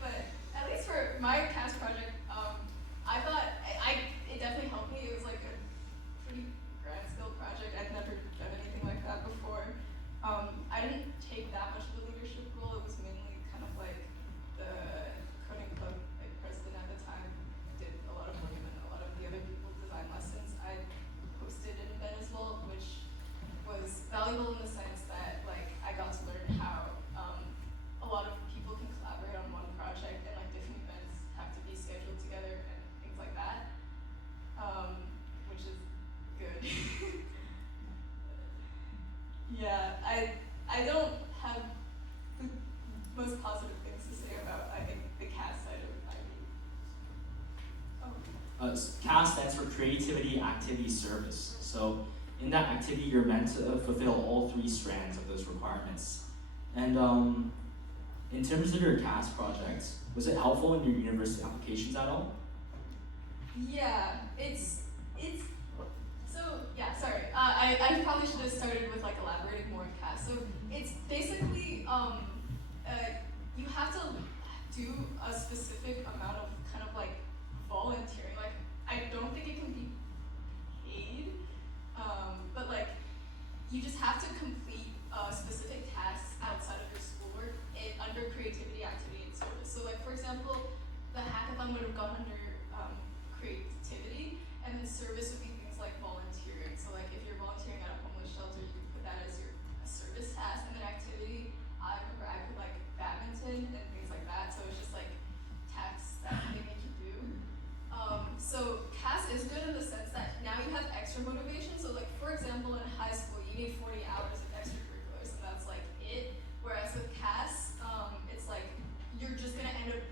But at least for my CAS project, I thought it definitely helped me. It was like a pretty grand scale project. I'd never done anything like that before. I didn't take that much of a leadership role. It was mainly kind of like the coding club like president at the time did a lot of work, and then a lot of the other people designed lessons. I hosted an event as well, which was valuable in the sense that like I got to learn how a lot of people can collaborate on one project, and like different events have to be scheduled together and things like that, which is good. Yeah, I don't have the most positive things to say about I think the CAS side of IB. CAS stands for Creativity, Activity, Service. So in that activity, you're meant to fulfill all three strands of those requirements. And in terms of your CAS project, was it helpful in your university applications at all? Yeah, it's so yeah. Sorry, I probably should have started with like elaborating more on CAS. So it's basically you have to do a specific amount of kind of like volunteering. Like I don't think it can be paid, but like you just have to complete specific tasks outside of your schoolwork under creativity, activity, and service. So like for example, the hackathon would have gone under creativity, and then service would be things like volunteering. So like if you're volunteering at a homeless shelter, you can put that as your service task, and then activity, I remember I put like badminton and things like that. So it's just like tasks that they make you do. So CAS is good in the sense that now you have extra motivation. So like for example, in high school, you need 40 hours of extracurriculars, and that's like it. Whereas with CAS, it's like you're just gonna end up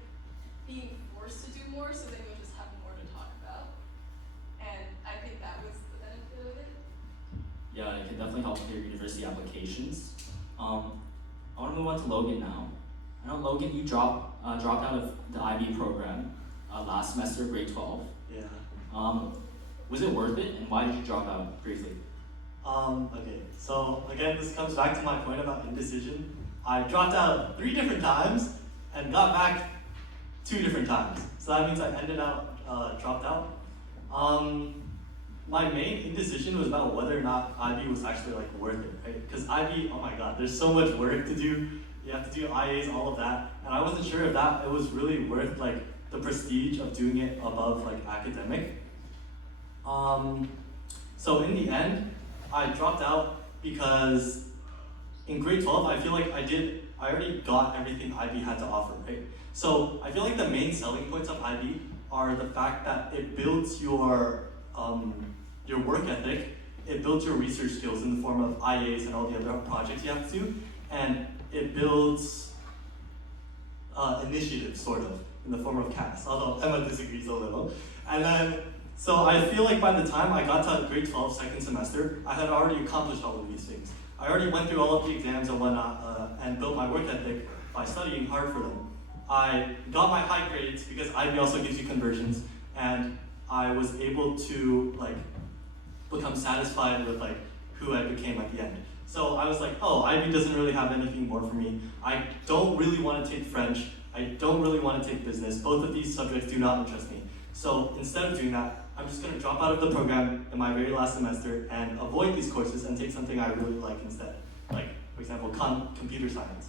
being forced to do more, so then you'll just have more to talk about. And I think that was the benefit of it. Yeah, it can definitely help with your university applications. I want to move on to Logan now. I know Logan, you dropped out of the IB program last semester, grade 12. Yeah. Was it worth it, and why did you drop out briefly? Okay, so again, this comes back to my point about indecision. I dropped out 3 different times and got back 2 different times. So that means I ended up dropped out. My main indecision was about whether or not IB was actually like worth it, right? Because IB, oh my god, there's so much work to do. You have to do IAs, all of that, and I wasn't sure if that it was really worth like the prestige of doing it above like academic. So in the end, I dropped out because in grade 12, I feel like I already got everything IB had to offer, right? So I feel like the main selling points of IB are the fact that it builds your work ethic, it builds your research skills in the form of IAs and all the other projects you have to do, and it builds initiative, sort of, in the form of CAS, although Emma disagrees a little. And then, so I feel like by the time I got to grade 12 second semester, I had already accomplished all of these things. I already went through all of the exams and whatnot, and built my work ethic by studying hard for them. I got my high grades because IB also gives you conversions, and I was able to become satisfied with who I became at the end. So I was like, oh, IB doesn't really have anything more for me. I don't really want to take French. I don't really want to take business. Both of these subjects do not interest me. So instead of doing that, I'm just going to drop out of the program in my very last semester and avoid these courses and take something I really like instead. Like, for example, computer science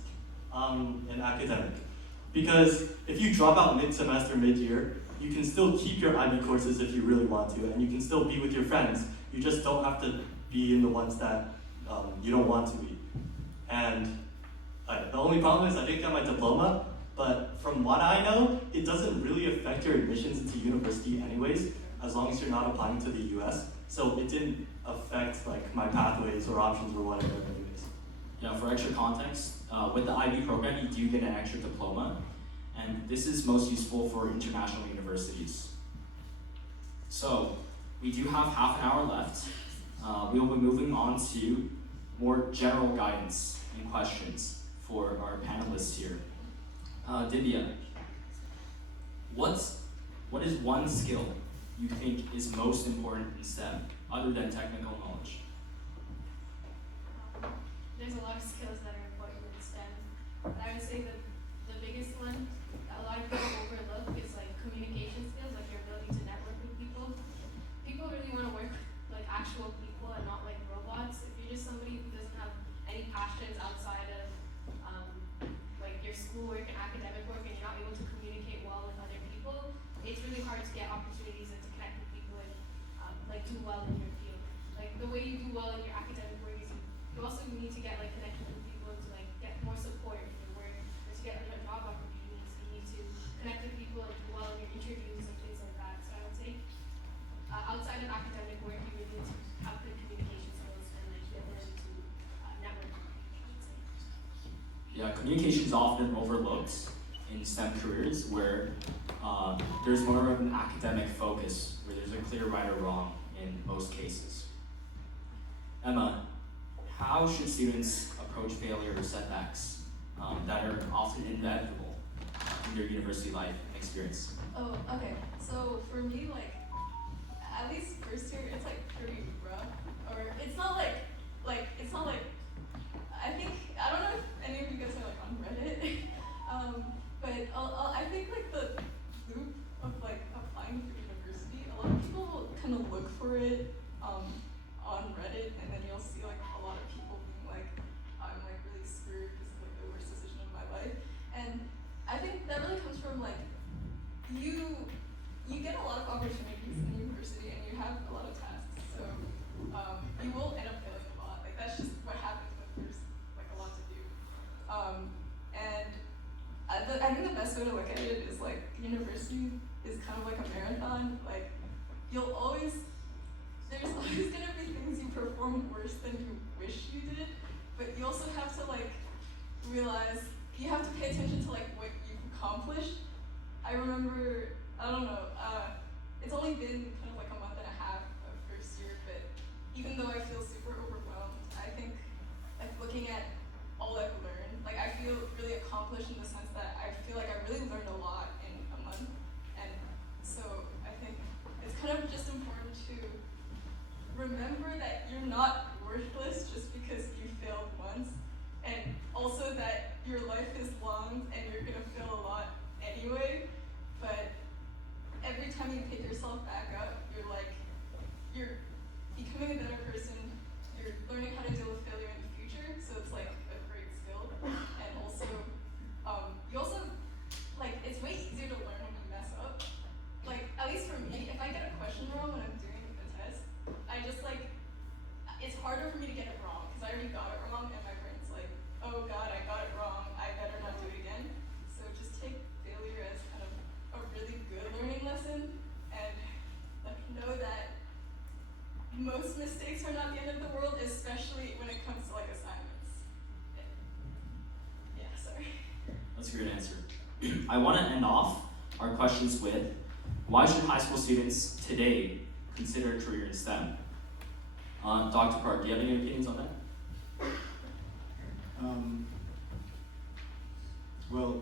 and academic. Because if you drop out mid-semester, mid-year, you can still keep your IB courses if you really want to, and you can still be with your friends. You just don't have to be in the ones that you don't want to be. And the only problem is I didn't get my diploma, but from what I know, it doesn't really affect your admissions into university anyways, as long as you're not applying to the US. So it didn't affect my pathways or options or whatever anyways. Yeah, for extra context, with the IB program, you do get an extra diploma, and this is most useful for international universities. So, we do have half an hour left. We will be moving on to more general guidance and questions for our panelists here. Divya, what is one skill you think is most important in STEM, other than technical knowledge? There's a lot of skills that are important in STEM. But I would say that the biggest one that a lot of people overlook is communication skills, your ability to network with people. People really want to work with actual people and not robots. If you're just somebody who doesn't have any passions outside of your schoolwork and academic work, and you're not able to communicate well with other people, it's really hard to get opportunities and to connect with people and do well in your field. The way you do well in your academic work is you also need to get connection with people to get more support in your work, or to get job opportunities. You need to connect with people and do well in your interviews and things like that. So I would say outside of academic work, you really need to have good communication skills and the ability to network with people, I would say. Yeah, communication is often overlooked in STEM careers where there's more of an academic focus, where there's a clear right or wrong in most cases. Emma, how should students approach failure or setbacks that are often inevitable in their university life and experience? Oh, okay. So for me, at least first year, it's pretty rough. Or it's not it's not I think, I don't know if any of you guys are on Reddit, but I think the loop of applying for university, a lot of people will kind of look for it on Reddit, and then you'll see a lot of people being I'm really screwed, this is the worst decision of my life. And I think that really comes from you get a lot of opportunities in university and you have a lot of tasks, so you will end up failing a lot. That's just what happens when there's a lot to do. And I think the best way to look at it is university is kind of like a marathon. There's always gonna be things you perform worse than you wish you did, but you also have to realize, you have to pay attention to what you've accomplished. I remember, I don't know, it's only been kind of a month and a half of first year, but even though I feel super overwhelmed, I think looking at all I've learned, I feel really accomplished in the sense that I feel I really learned a lot in a month. And so I think it's kind of just important to remember that you're not worthless just because you failed once, and also that your life is long and you're gonna fail a lot anyway, but every time you pick yourself back up, you're becoming a better person, you're learning how to deal with failure in the future, so it's a great skill. And also, you also, it's way easier to learn when you mess up. At least for me, if I get a question wrong when I'm doing the test, I just it's hard mistakes are not the end of the world, especially when it comes to like assignments. Yeah, sorry. That's a great answer. I want to end off our questions with, why should high school students today consider a career in STEM? Dr. Park, do you have any opinions on that? Well,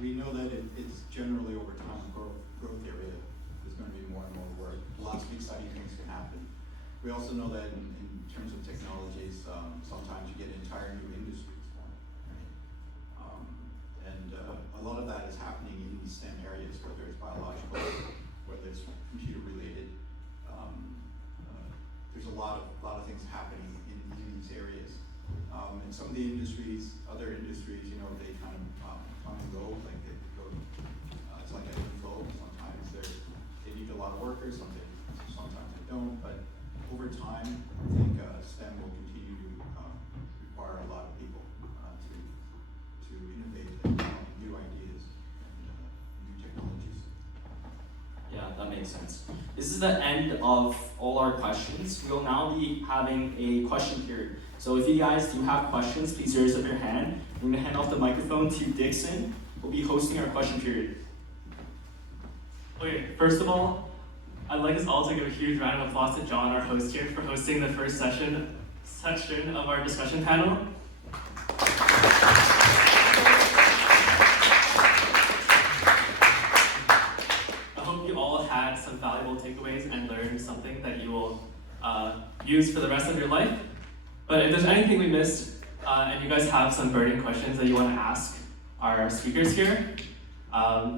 we know that it's generally over time a growth area. There's going to be more and more work. Lots of exciting things can happen. We also know that in terms of technologies, sometimes you get entire new industries formed. A lot of that is happening in these STEM areas, whether it's biological, whether it's computer related. There's a lot of things happening in these areas. And some of the industries, other industries, you know, they kind of come and go, like they go, it's like a flow. Sometimes they need a lot of workers, sometimes they don't, but over time, I think STEM will continue to require a lot of people to innovate and come up with new ideas and new technologies. Yeah, that makes sense. This is the end of all our questions. We will now be having a question period. So if you guys do have questions, please raise up your hand. I'm going to hand off the microphone to Dixon, who will be hosting our question period. Okay, first of all, I'd like us all to give a huge round of applause to John, our host here, for hosting the first section of our discussion panel. I hope you all had some valuable takeaways and learned something that you will use for the rest of your life. But if there's anything we missed, and you guys have some burning questions that you want to ask our speakers here,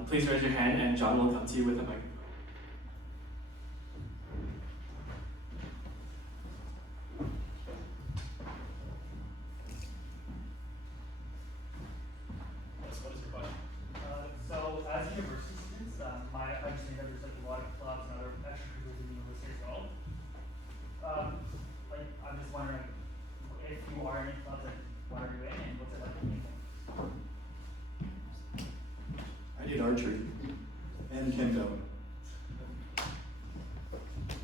please raise your hand and John will come to you with a microphone. What is your question? So as university students, I understand that there's like a lot of clubs and other extracurriculars in the university as well. I'm just wondering if you are in any clubs, like what are you in and what's it like being in? I did archery and kendo.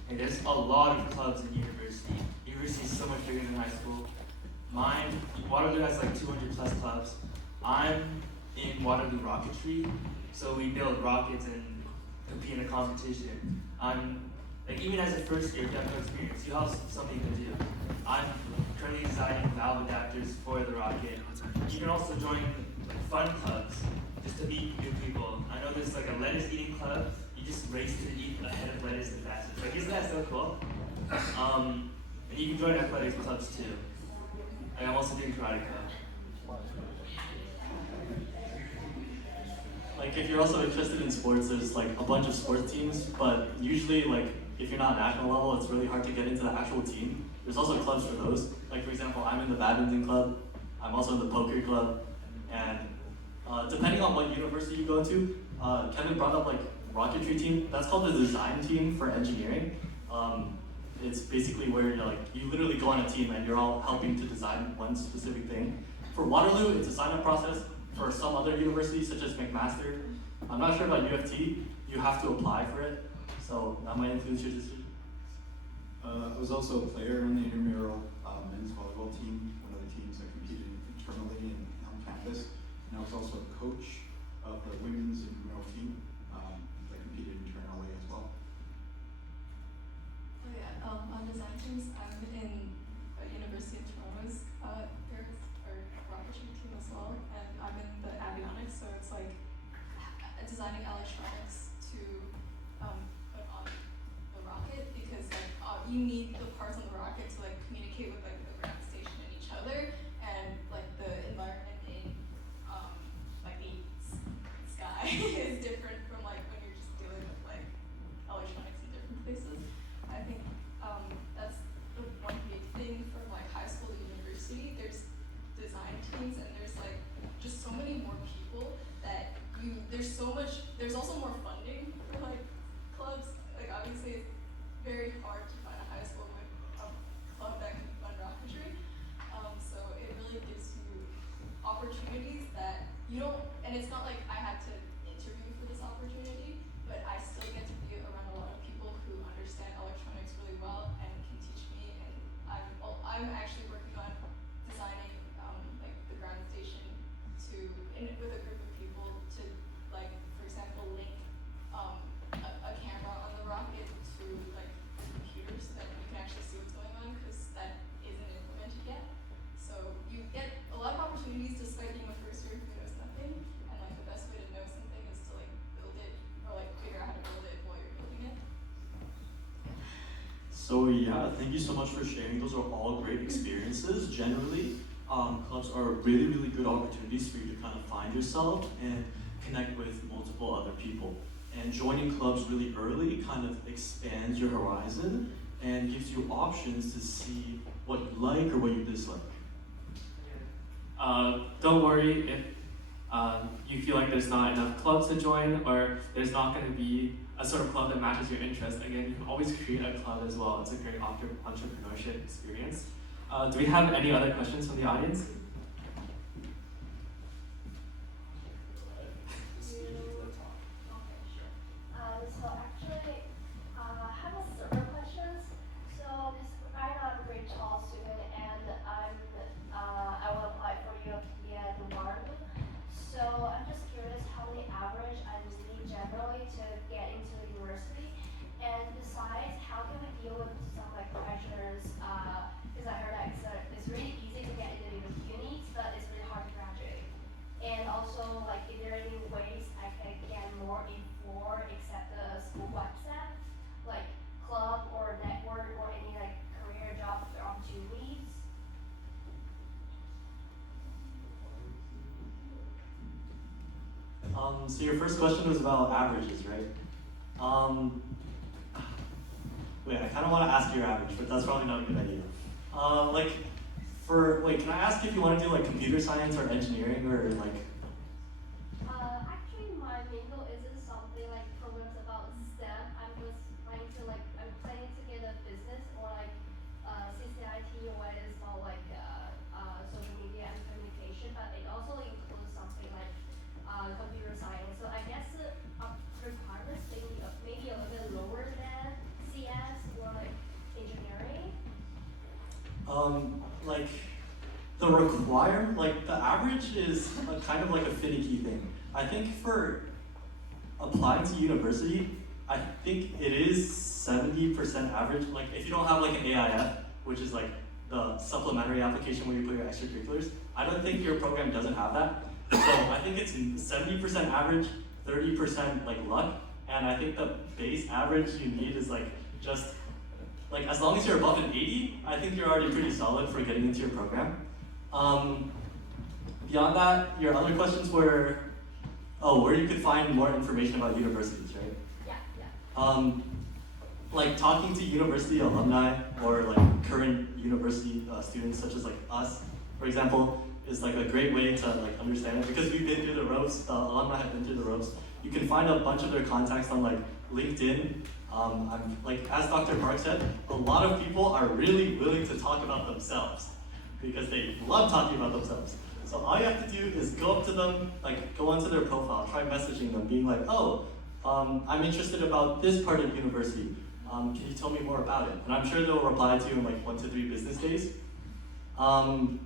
Hey, there's a lot of clubs in university. University is so much bigger than high school. Mine, Waterloo has like 200 plus clubs. I'm in Waterloo Rocketry, so we build rockets and compete in a competition. Even as a first year, if you have no experience, you have something to do. I'm currently designing valve adapters for the rocket. You can also join fun clubs, just to meet new people. I know there's like a lettuce eating club. You just race to eat ahead of lettuce the fastest. Like, isn't that so cool? And you can join athletics clubs too. I'm also doing karate club. Like if you're also interested in sports, there's like a bunch of sports teams, but usually like if you're not national level, it's really hard to get into the actual team. There's also clubs for those. Like for example, I'm in the badminton club, I'm also in the poker club, and depending on what university you go to, Kevin brought up like rocketry team. That's called the design team for engineering. It's basically where you literally go on a team and you're all helping to design one specific thing. For Waterloo, it's a sign-up process. For some other universities, such as McMaster, I'm not sure about UFT, you have to apply for it. So that might influence your decision. I was also a player on the intramural men's volleyball team, one of the teams that competed internally and on campus. And I was also a coach of the women's intramural team that competed internally as well. Oh yeah, on design teams, I'm in University of Toronto's rocketry team as well, and I'm in the avionics, so it's like designing electronics to put on the rocket, because you need the parts on the rocket to communicate with the ground station and each other, and the environment in the sky is different So yeah, thank you so much for sharing. Those are all great experiences. Generally, clubs are really, really good opportunities for you to kind of find yourself and connect with multiple other people. And joining clubs really early kind of expands your horizon and gives you options to see what you like or what you dislike. Don't worry if you feel like there's not enough clubs to join or there's not going to be a sort of club that matches your interest. Again, you can always create a club as well. It's a great entrepreneurship experience. Do we have any other questions from the audience? So actually, I have a several questions. So, right now I'm a grade 12 student and I will apply for UFT at Waterloo. So I'm just curious how many average I need generally to get into the university. And besides, how can we deal with some like pressures? Because I heard that it's really easy to get into the uni, but it's really hard to graduate. And also, like, is there any ways I can get more informed except the school website, like club or network or any like career job opportunities? So your first question was about averages, right? Wait, I kind of want to ask your average, but that's probably not a good idea. Can I ask if you want to do like computer science or engineering or like? Actually, my main goal isn't something like programs about STEM. I'm planning to get a business or like CCIT what is about like social media and communication, but it also includes something like computer science. So I guess requirements maybe a little bit lower than CS or like engineering. The average is kind of like a finicky thing. I think for applying to university, I think it is 70% average. Like if you don't have like an AIF, which is like the supplementary application where you put your extracurriculars, I don't think your program doesn't have that. So I think it's 70% average, 30% like luck, and I think the base average you need is like just like as long as you're above an 80, I think you're already pretty solid for getting into your program. Beyond that, your other questions were, where you could find more information about universities, right? Yeah. Like talking to university alumni or like current university students such as like us, for example, is like a great way to like understand it because we've been through the ropes, the alumni have been through the ropes. You can find a bunch of their contacts on like LinkedIn. I'm like, as Dr. Park said, a lot of people are really willing to talk about themselves because they love talking about themselves. So all you have to do is go up to them, like go onto their profile, try messaging them, being like, I'm interested about this part of university. Can you tell me more about it? And I'm sure they'll reply to you in like 1 to 3 business days. Sorry,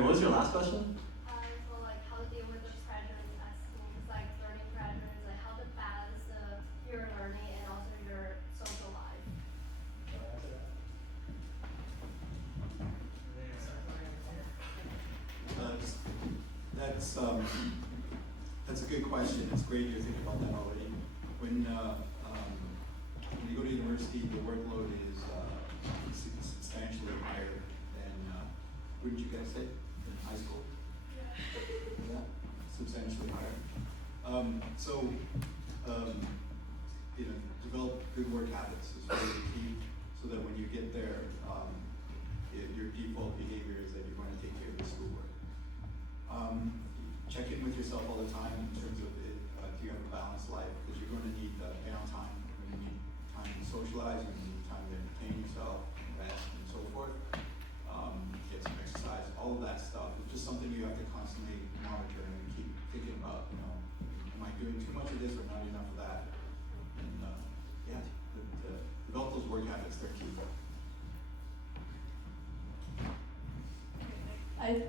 what was your last question? So like how to deal with the pressures at school, like learning pressures, like how to balance your learning and also your social life. That's a good question. It's great you're thinking about that already. When you go to university, the workload is substantially higher than, wouldn't you guys say, than high school? Yeah, substantially higher. Develop good work habits is really key, so that when you get there, your default behavior is that you're going to take care of the schoolwork. Check in with yourself all the time in terms of do you have a balanced life? Because you're going to need downtime, you're going to need time to socialize, you're going to need time to entertain yourself, rest, and so forth. Get some exercise, all of that stuff. It's just something you have to constantly monitor and keep thinking about, am I doing too much of this or not enough of that? And develop those work habits, they're key.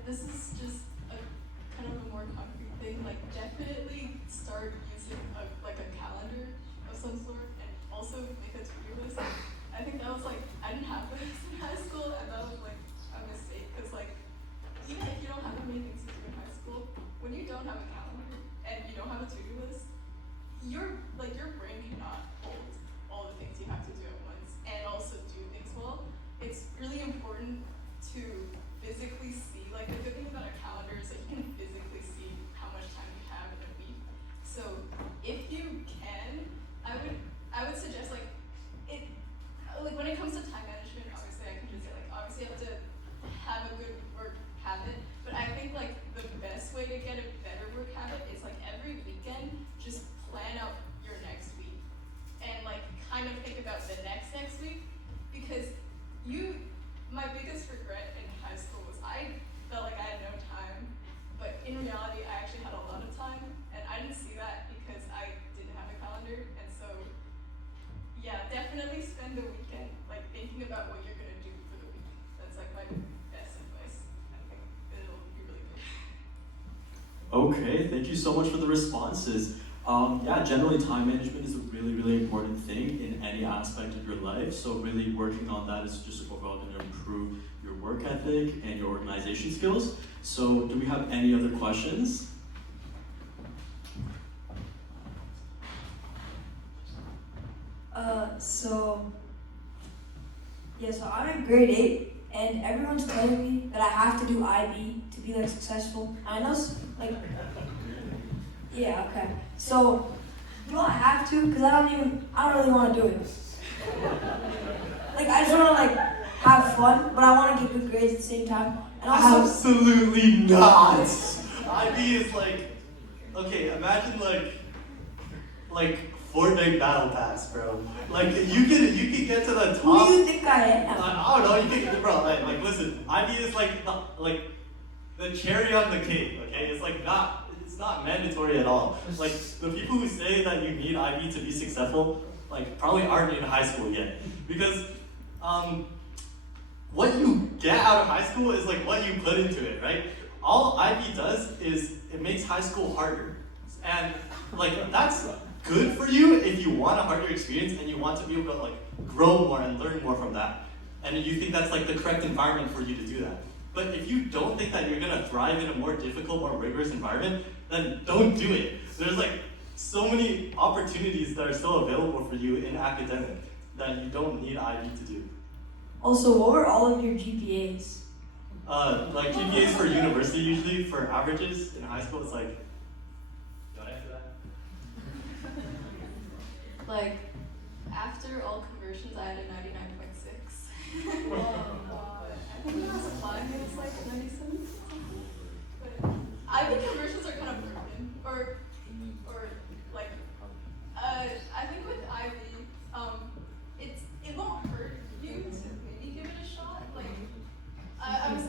This is just a kind of a more concrete thing. Like, definitely start using a calendar of some sort, and also make a to-do list. I think that was like I didn't have this in high school, and that was like a mistake. Cause like even if you don't have that many things to do in high school, when you don't have a calendar and you don't have a to-do list, your brain cannot hold all the things you have to do at once. And Okay, thank you so much for the responses. Yeah, generally time management is a really, really important thing in any aspect of your life. So really working on that is just overall going to improve your work ethic and your organization skills. So do we have any other questions? So I'm in grade 8, and everyone's telling me that I have to do IB to be like successful. I know, yeah, okay. So, do I have to? Because I don't really want to do it. Like, I just want to like have fun, but I want to get good grades at the same time. And also, Absolutely not. IB is like, okay, imagine like Fortnite Battle Pass, bro. Like you can get to the top. who do you think I am? I don't know. You can, bro. Like listen, IB is like the cherry on the cake. Okay, it's not mandatory at all. Like the people who say that you need IB to be successful, like probably aren't in high school yet, because what you get out of high school is like what you put into it, right? All IB does is it makes high school harder, and like that's good for you if you want a harder experience and you want to be able to like grow more and learn more from that, and you think that's like the correct environment for you to do that. But if you don't think that you're gonna thrive in a more difficult, more rigorous environment, then don't do it. There's like so many opportunities that are still available for you in academic that you don't need IB to do. Also, what were all of your GPAs? Like GPAs for university usually, for averages in high school, it's like, do I answer that? Like, after all conversions, I had a 99.6. I think when I was applying, it was like 97 something. But I think conversions are kind of broken, or like, I think with IB, it won't hurt you to maybe give it a shot. Like,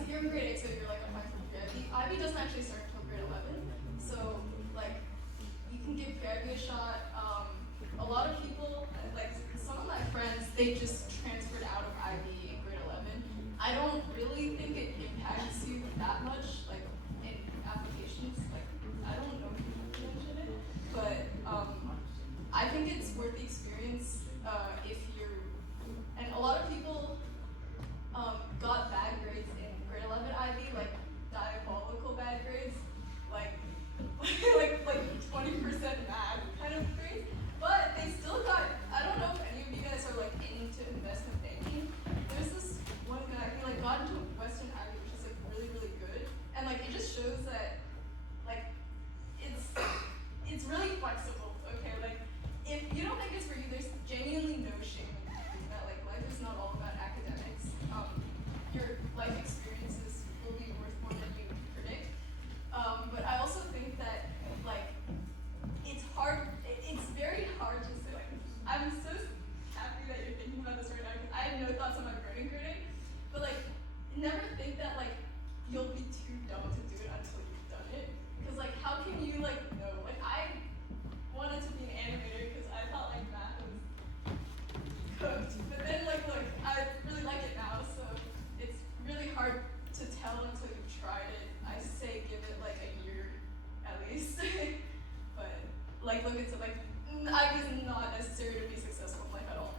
you're in grade 8, so you're like applying for pre-IB. IB doesn't actually start until grade 11, so like, you can give pre-IB a shot. A lot of people, like some of my friends, they just transferred out of IB in grade 11. I don't really think it impacts you that much, like in applications. Like I don't know if you mentioned it, but I think it's worth the experience if you're. And a lot of people got bad grades in grade 11 IB, like diabolical bad grades, like 20% bad kind of grades. But they still got, I don't know if any of you guys are like into investment banking. There's this one guy, he like got into Western Ivy, which is like really, really good. And like it just shows that like it's really flexible, okay? Like if you don't think it's for you, there's genuinely no shame in doing that. Like life is not all about academics. Your life experiences will be worth more than you predict. But I also think that like it's hard. It's very hard to say. Like, I'm so happy that you're thinking about this right now because I had no thoughts on my burning grading. But like, never think that like you'll be too dumb to do it until you've done it. Because like, how can you like know? Like, I wanted to be an animator because I thought like math was cooked. But then like, look, I really like it now. So it's really hard to tell until you've tried it. I say give it like a year at least. But like look into like IB is not necessary to be successful in life at all.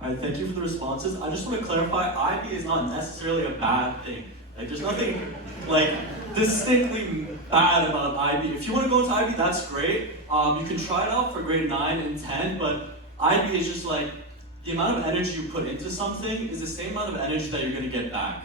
Alright, thank you for the responses. I just want to clarify, IB is not necessarily a bad thing. Like there's nothing like distinctly bad about IB. If you want to go into IB, that's great. You can try it out for grade 9 and 10, but IB is just like the amount of energy you put into something is the same amount of energy that you're going to get back.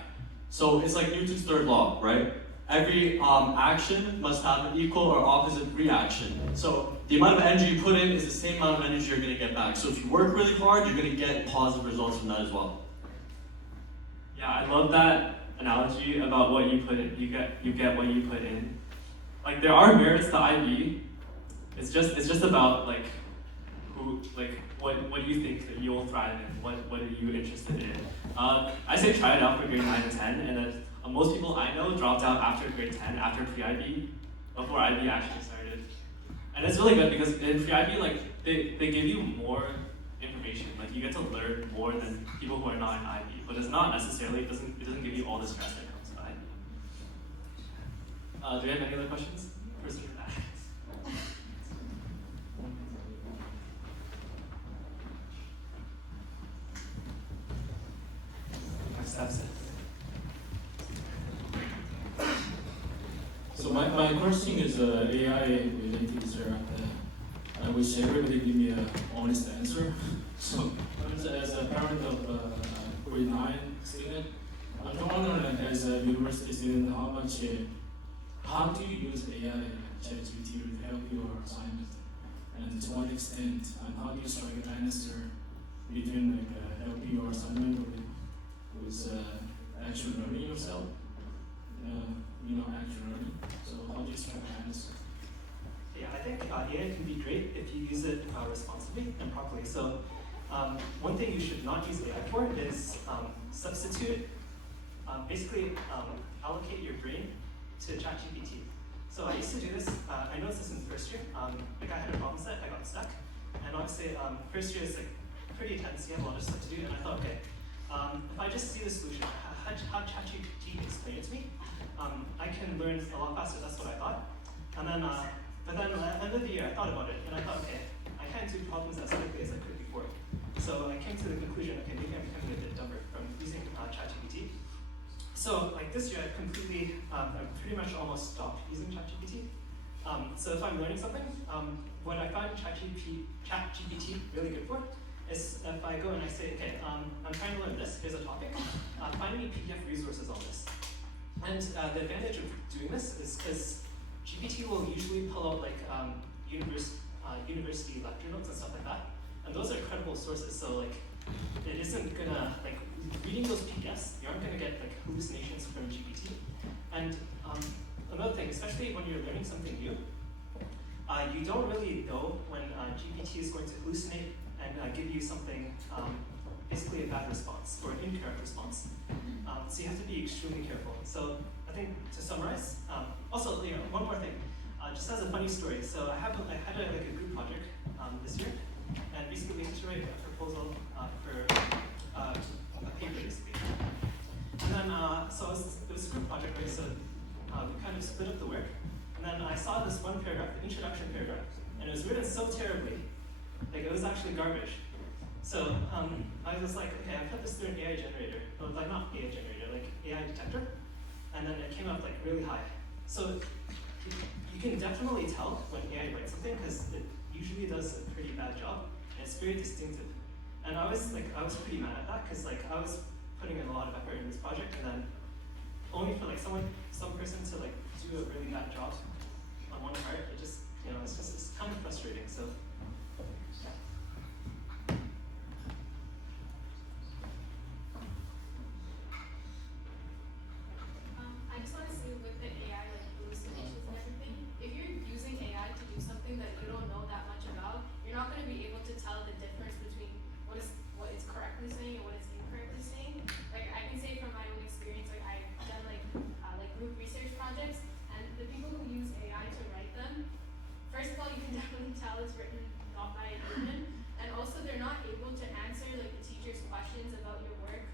So it's like Newton's third law, right? Every action must have an equal or opposite reaction. So the amount of energy you put in is the same amount of energy you're going to get back. So if you work really hard, you're going to get positive results from that as well. Yeah, I love that analogy about what you put in. You get what you put in. Like there are merits to IB. It's just about like what you think that you'll thrive in. What are you interested in? I say try it out for grade 9 and 10, and then most people I know dropped out after grade 10, after pre-IB, before IB actually started. And it's really good because in pre-IB, like they give you more information. Like you get to learn more than people who are not in IB, but it's not necessarily, it doesn't give you all the stress that comes with IB. Do we have any other questions? Person in the back. Next steps. So my question is AI related, sir. I wish everybody give me an honest answer. So as a parent of a grade 9 student, I'm wondering as a university student how do you use AI ChatGPT to help your assignment, and to what extent, and how do you strike a balance between helping your assignment with actual learning yourself? Actual learning. So how do you strike a balance? Yeah, I think AI can be great if you use it responsibly and properly. So one thing you should not use AI for is substitute, basically allocate your brain to ChatGPT. So I used to do this, I noticed this in first year. Like I had a problem set, I got stuck. And obviously first year is like pretty intense, you have a lot of stuff to do. And I thought, okay, if I just see the solution, how ChatGPT explain it to me, I can learn a lot faster, that's what I thought. And then, but then at the end of the year, I thought about it, and I thought, okay, I can't do problems as quickly as I could before. So I came to the conclusion, okay, maybe I'm becoming a bit dumber from using ChatGPT. So like this year, I pretty much almost stopped using ChatGPT. So if I'm learning something, what I find ChatGPT really good for is if I go and I say, okay, I'm trying to learn this, here's a topic, find me PDF resources on this. And the advantage of doing this is because GPT will usually pull out like university lecture notes and stuff like that, and those are credible sources. So like, it isn't gonna like reading those PDFs. You aren't gonna get like hallucinations from GPT. And another thing, especially when you're learning something new, you don't really know when GPT is going to hallucinate and give you something basically a bad response or an incorrect response. So you have to be extremely careful. So I think to summarize, also one more thing, just as a funny story. So I had a group project this year, and basically we had to write a proposal for a paper basically. And then it was a group project, right? So we kind of split up the work, and then I saw this one paragraph, the introduction paragraph, and it was written so terribly, like it was actually garbage. So I was like, okay, I put this through an AI generator, or like not AI generator, like AI detector, and then it came up like really high. So you can definitely tell when AI writes something because it usually does a pretty bad job, and it's very distinctive. And I was pretty mad at that because like I was putting in a lot of effort in this project, and then only for like some person to like do a really bad job on one part, it's kind of frustrating. So. I just want to say with the AI, like hallucinations and everything, if you're using AI to do something that you don't know that much about, you're not going to be able to tell the difference between what it's correctly saying and what it's incorrectly saying. Like I can say from my own experience, like I've done like group research projects, and the people who use AI to write them, first of all, you can definitely tell it's written not by a human, and also they're not able to answer like the teacher's questions about your work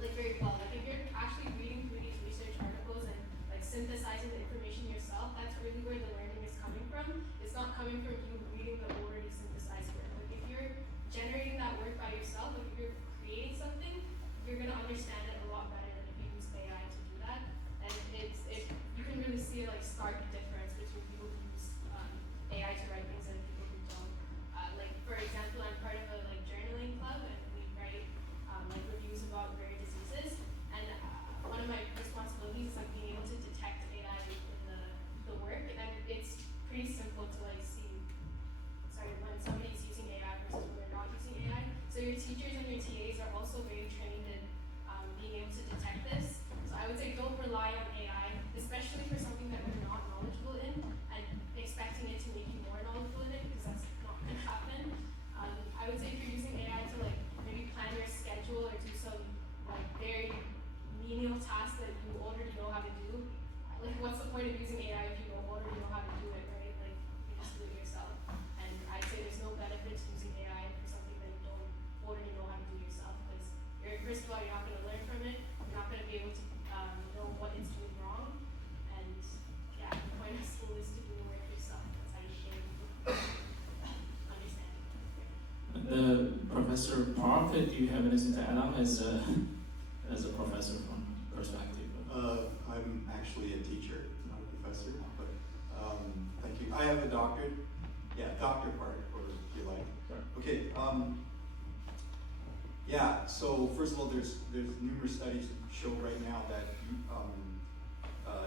like very well. Like if you're actually reading through these research articles and like synthesizing the information yourself, that's really where the learning is coming from. It's not coming from you reading the already synthesized work. Like if you're generating that work by yourself, like if you're creating something, you're gonna understand it a lot better than if you use AI to do that. And you can really see a like stark difference between people who use AI to write things and people who don't. Like for example, I'm part of a like journaling club, and we write Professor Park, do you have anything to add on as a professor from perspective? I'm actually a teacher, not a professor, but thank you. I have a doctorate. Yeah, doctor part, or if you like. Sure. Okay. Yeah. So first of all, there's numerous studies that show right now that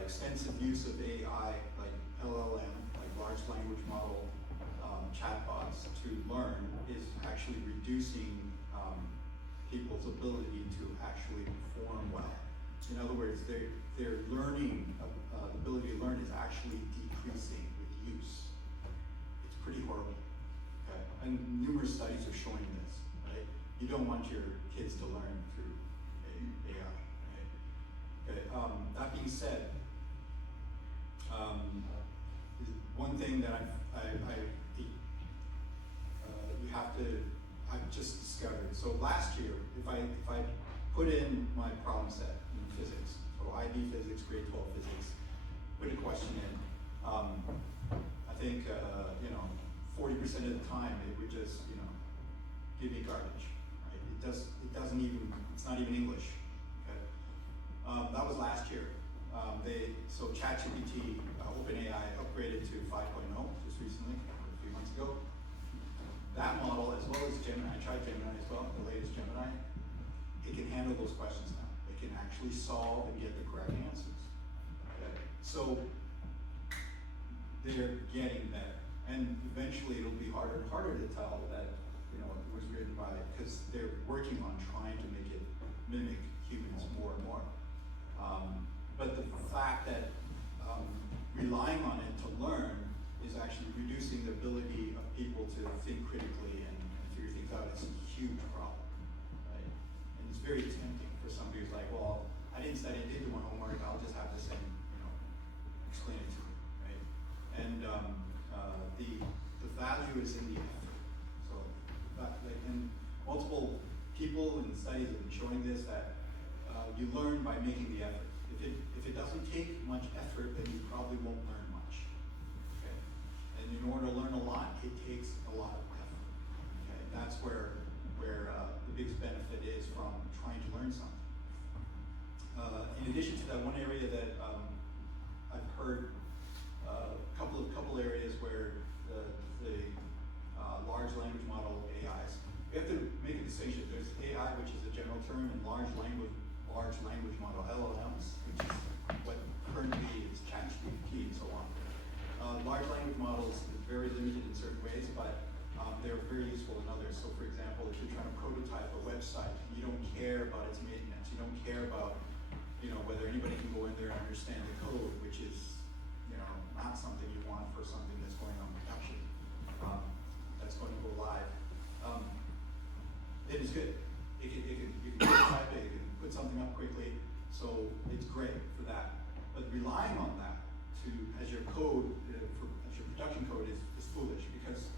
extensive use of AI, like LLM, like large language model chatbots, to learn is actually reducing people's ability to actually perform well. In other words, their learning, the ability to learn is actually decreasing with use. It's pretty horrible. Okay? And numerous studies are showing this. Right? You don't want your kids to learn through AI. Right? Okay. That being said, one thing that I've just discovered. So last year, if I put in my problem set in physics, so IB physics, grade 12 physics, put a question in, I think 40% of the time it would just give me garbage. Right? It's not even English. Okay? That was last year. So ChatGPT, OpenAI upgraded to 5.0 just recently, a few months ago. That model, as well as Gemini, I tried Gemini as well, the latest Gemini, it can handle those questions now. It can actually solve and get the correct answers. Okay? So they're getting better. And eventually it'll be harder and harder to tell that it was written by, because they're working on trying to make it mimic humans more and more. But the fact that relying on it to learn is actually reducing the ability of people to think critically and figure things out. It's a huge problem, right? And it's very tempting for somebody who's like, well, I didn't study, I didn't do my homework, I'll just have this and explain it to me, right? And the value is in the effort. So, and multiple people and studies have been showing this, that you learn by making the effort. If it doesn't take much effort, then you probably won't learn much. Okay? And in order to learn a lot, it takes a lot of effort. Okay? That's where the biggest benefit is from trying to learn something. In addition to that, one area that I've heard a couple areas where the large language model AIs, we have to make a distinction. There's AI, which is a general term, and large language model LLMs, which is what currently is ChatGPT and so on. Large language models is very limited in certain ways, but they're very useful in others. So for example, if you're trying to prototype a website, you don't care about its maintenance, you don't care about whether anybody can go in there and understand the code, which is not something you want for something that's going on production, that's going to go live. It is good. You can prototype it, you can put something up quickly, so it's great for that. But relying on that as your code, as your production code is foolish, because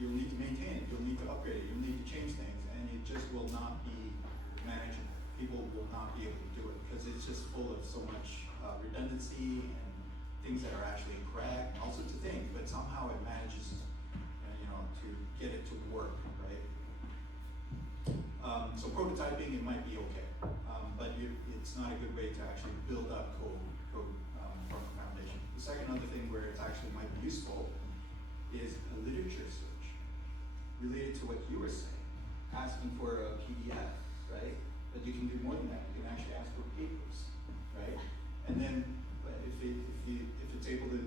you'll need to maintain it, you'll need to upgrade it, you'll need to change things, and it just will not be manageable. People will not be able to do it because it's just full of so much redundancy and things that are actually incorrect, all sorts of things, but somehow it manages to get it to work, right? So prototyping, it might be okay, but it's not a good way to actually build up code from a foundation. The second other thing where it actually might be useful is a literature search related to what you were saying, asking for a PDF, right? But you can do more than that. You can actually ask for papers, right? And then if it's able to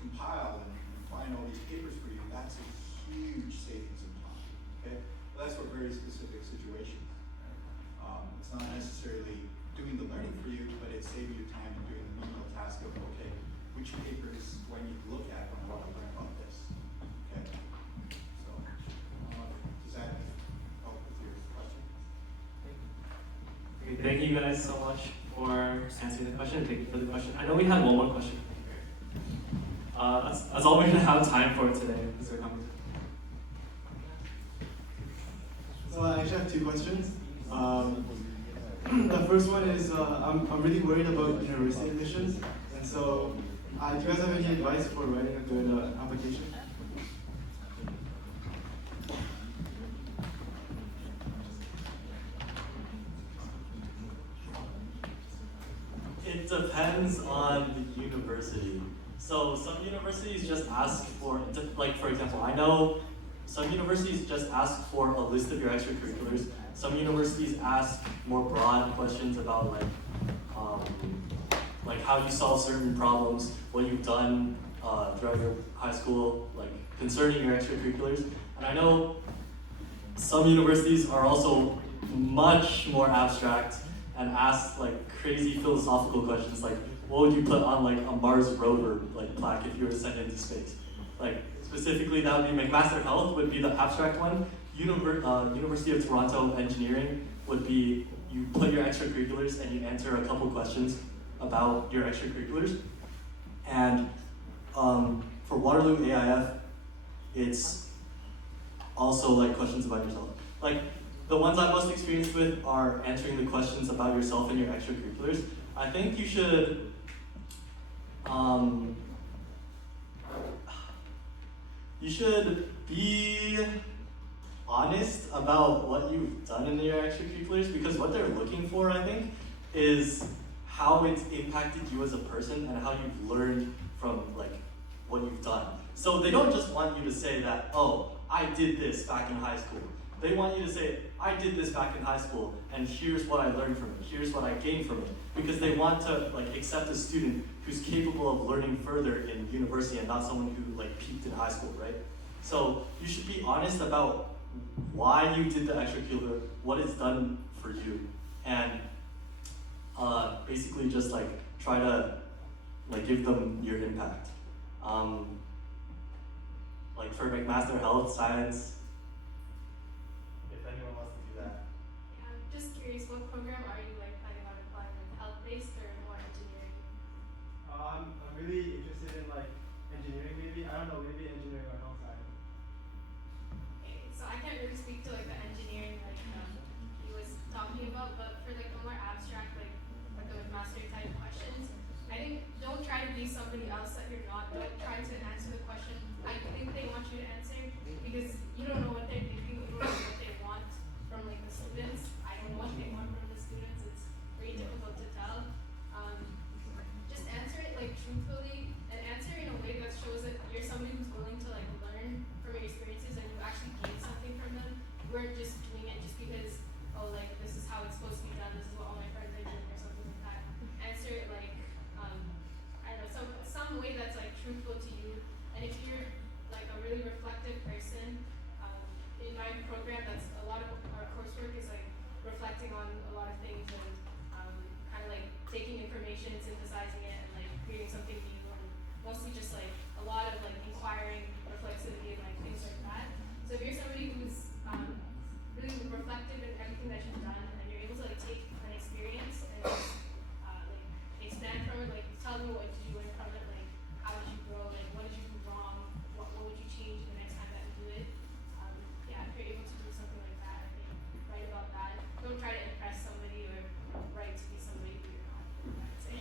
compile and find all these papers for you, that's a huge savings in time. Okay, well, that's for very specific situations. Right? It's not necessarily doing the learning for you, but it's saving you time and doing the menial task of which papers do I need to look at when I want to learn about this. Okay, so does that help with your question? Okay, thank you guys so much for answering the question. Thank you for the question. I know we had one more question. That's all we're gonna have time for today. Thanks for coming. So I actually have two questions. The first one is I'm really worried about university admissions, and so do you guys have any advice for writing a good application? It depends on the university. So some universities just ask for, like for example, I know some universities just ask for a list of your extracurriculars. Some universities ask more broad questions about like how you solve certain problems, what you've done throughout your high school, like concerning your extracurriculars. And I know some universities are also much more abstract and ask like crazy philosophical questions like, what would you put on like a Mars rover like plaque if you were to send it into space? Like specifically that would be McMaster Health would be the abstract one. University of Toronto Engineering would be you put your extracurriculars and you answer a couple questions about your extracurriculars. And for Waterloo AIF, it's also like questions about yourself. Like the ones I'm most experienced with are answering the questions about yourself and your extracurriculars. I think you should be honest about what you've done in your extracurriculars, because what they're looking for, I think, is how it's impacted you as a person and how you've learned from like what you've done. So they don't just want you to say that, oh, I did this back in high school. They want you to say, I did this back in high school, and here's what I learned from it, here's what I gained from it. Because they want to like accept a student who's capable of learning further in university and not someone who like peaked in high school, right? So you should be honest about why you did the extracurricular, what it's done for you, and basically just like try to like give them your impact. Like for McMaster Health Science, if anyone wants to do that. Yeah, I'm just curious, what program are you like planning on applying, like health-based or more engineering? I'm really interested in like engineering maybe. I don't know, maybe engineering or health science. Okay, so I can't really speak to like the engineering like he was talking about, but for like the more abstract like the master type questions, I think don't try to be somebody else that you're not. Don't try to answer the question I think they want you to answer, because you don't know what they're thinking, you don't know what they want from like the students. I don't know what they want from the students. It's very difficult to tell. Just answer it like truthfully and answer in a way that shows that you're somebody who's willing to like learn from your experiences and you actually gain something from them. You weren't just doing it just because, oh, like this is how it's supposed to be done, this is what all my friends are doing or something like that. Answer it like I don't know, some way that's like truthful to you. And if you're like a really reflective person, in my program, that's a lot of our coursework is like reflecting on a lot of things and kind of like taking information, synthesizing it, and like creating something new, and mostly just like a lot of like inquiring, reflexivity, and like things like that. So if you're somebody who's really reflective in everything that you've done, and you're able to like take an experience and just like expand from it, like tell them what did you learn from it, like how did you grow, like what did you do wrong, what would you change the next time that you do it. Yeah, if you're able to do something like that, I think write about that. Don't try to impress somebody or write to be somebody who you're not, I would say.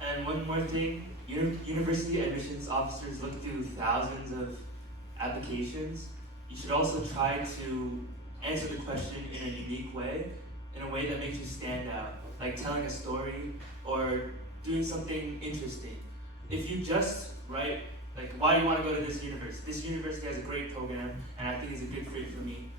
And one more thing, university admissions officers look through thousands of applications. You should also try to answer the question in a unique way, in a way that makes you stand out, like telling a story or doing something interesting. If you just write, like, why do you want to go to this university? This university has a great program, and I think it's a good fit for me.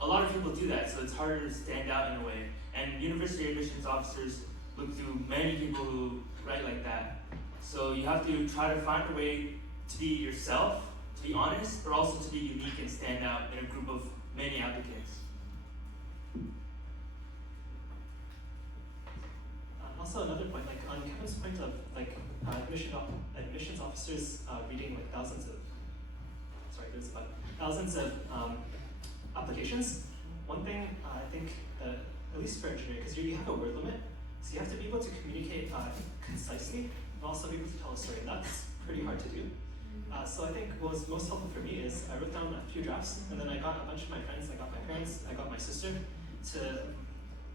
A lot of people do that, so it's harder to stand out in a way. And university admissions officers look through many people who write like that. So you have to try to find a way to be yourself, to be honest, but also to be unique and stand out in a group of many applicants. Also another point, like on Kevin's point of like admissions officers reading like thousands of applications. One thing I think that at least for engineering, because you have a word limit, so you have to be able to communicate concisely and also be able to tell a story. And that's pretty hard to do. So I think what was most helpful for me is I wrote down a few drafts, and then I got a bunch of my friends, I got my parents, I got my sister to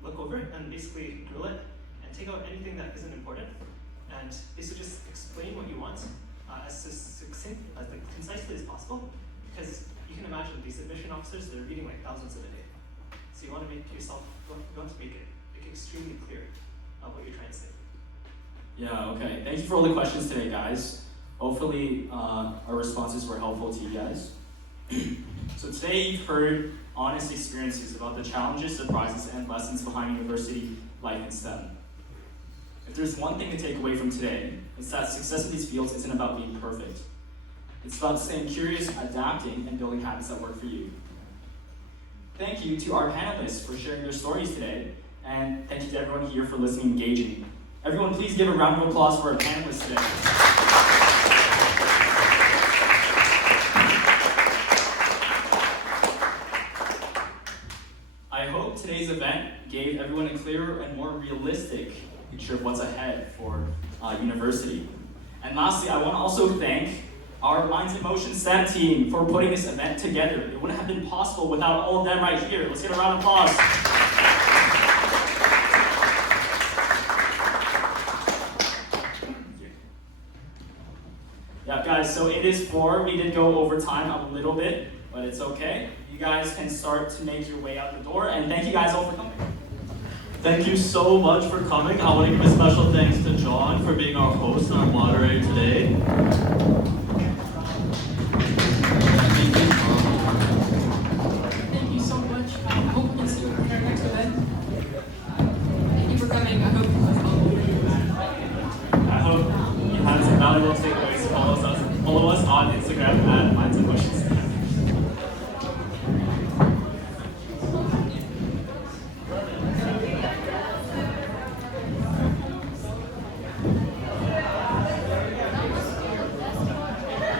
look over it and basically drill it and take out anything that isn't important, and basically just explain what you want as succinct, as like, concisely as possible, because you can imagine these admission officers, they're reading like thousands of a day. So you want to make yourself, you want to make it extremely clear what you're trying to say. Yeah, okay. Thank you for all the questions today, guys. Hopefully our responses were helpful to you guys. So today you've heard honest experiences about the challenges, surprises, and lessons behind university life in STEM. If there's one thing to take away from today, it's that success in these fields isn't about being perfect. It's about staying curious, adapting, and building habits that work for you. Thank you to our panelists for sharing their stories today, and thank you to everyone here for listening and engaging. Everyone, please give a round of applause for our panelists today. I hope today's event gave everyone a clearer and more realistic picture of what's ahead for university. And lastly, I want to also thank our Minds in Motion STEM team for putting this event together. It wouldn't have been possible without all of them right here. Let's give a round of applause. Yeah, guys, so it is 4. We did go over time a little bit, but it's okay. You guys can start to make your way out the door, and thank you guys all for coming. Thank you so much for coming. I want to give a special thanks to John for being our host and our moderator today. Thank you so much. I hope we can see you at our next event. Thank you for coming. I hope it was helpful. I hope you had some valuable takeaways. Follow us on Instagram at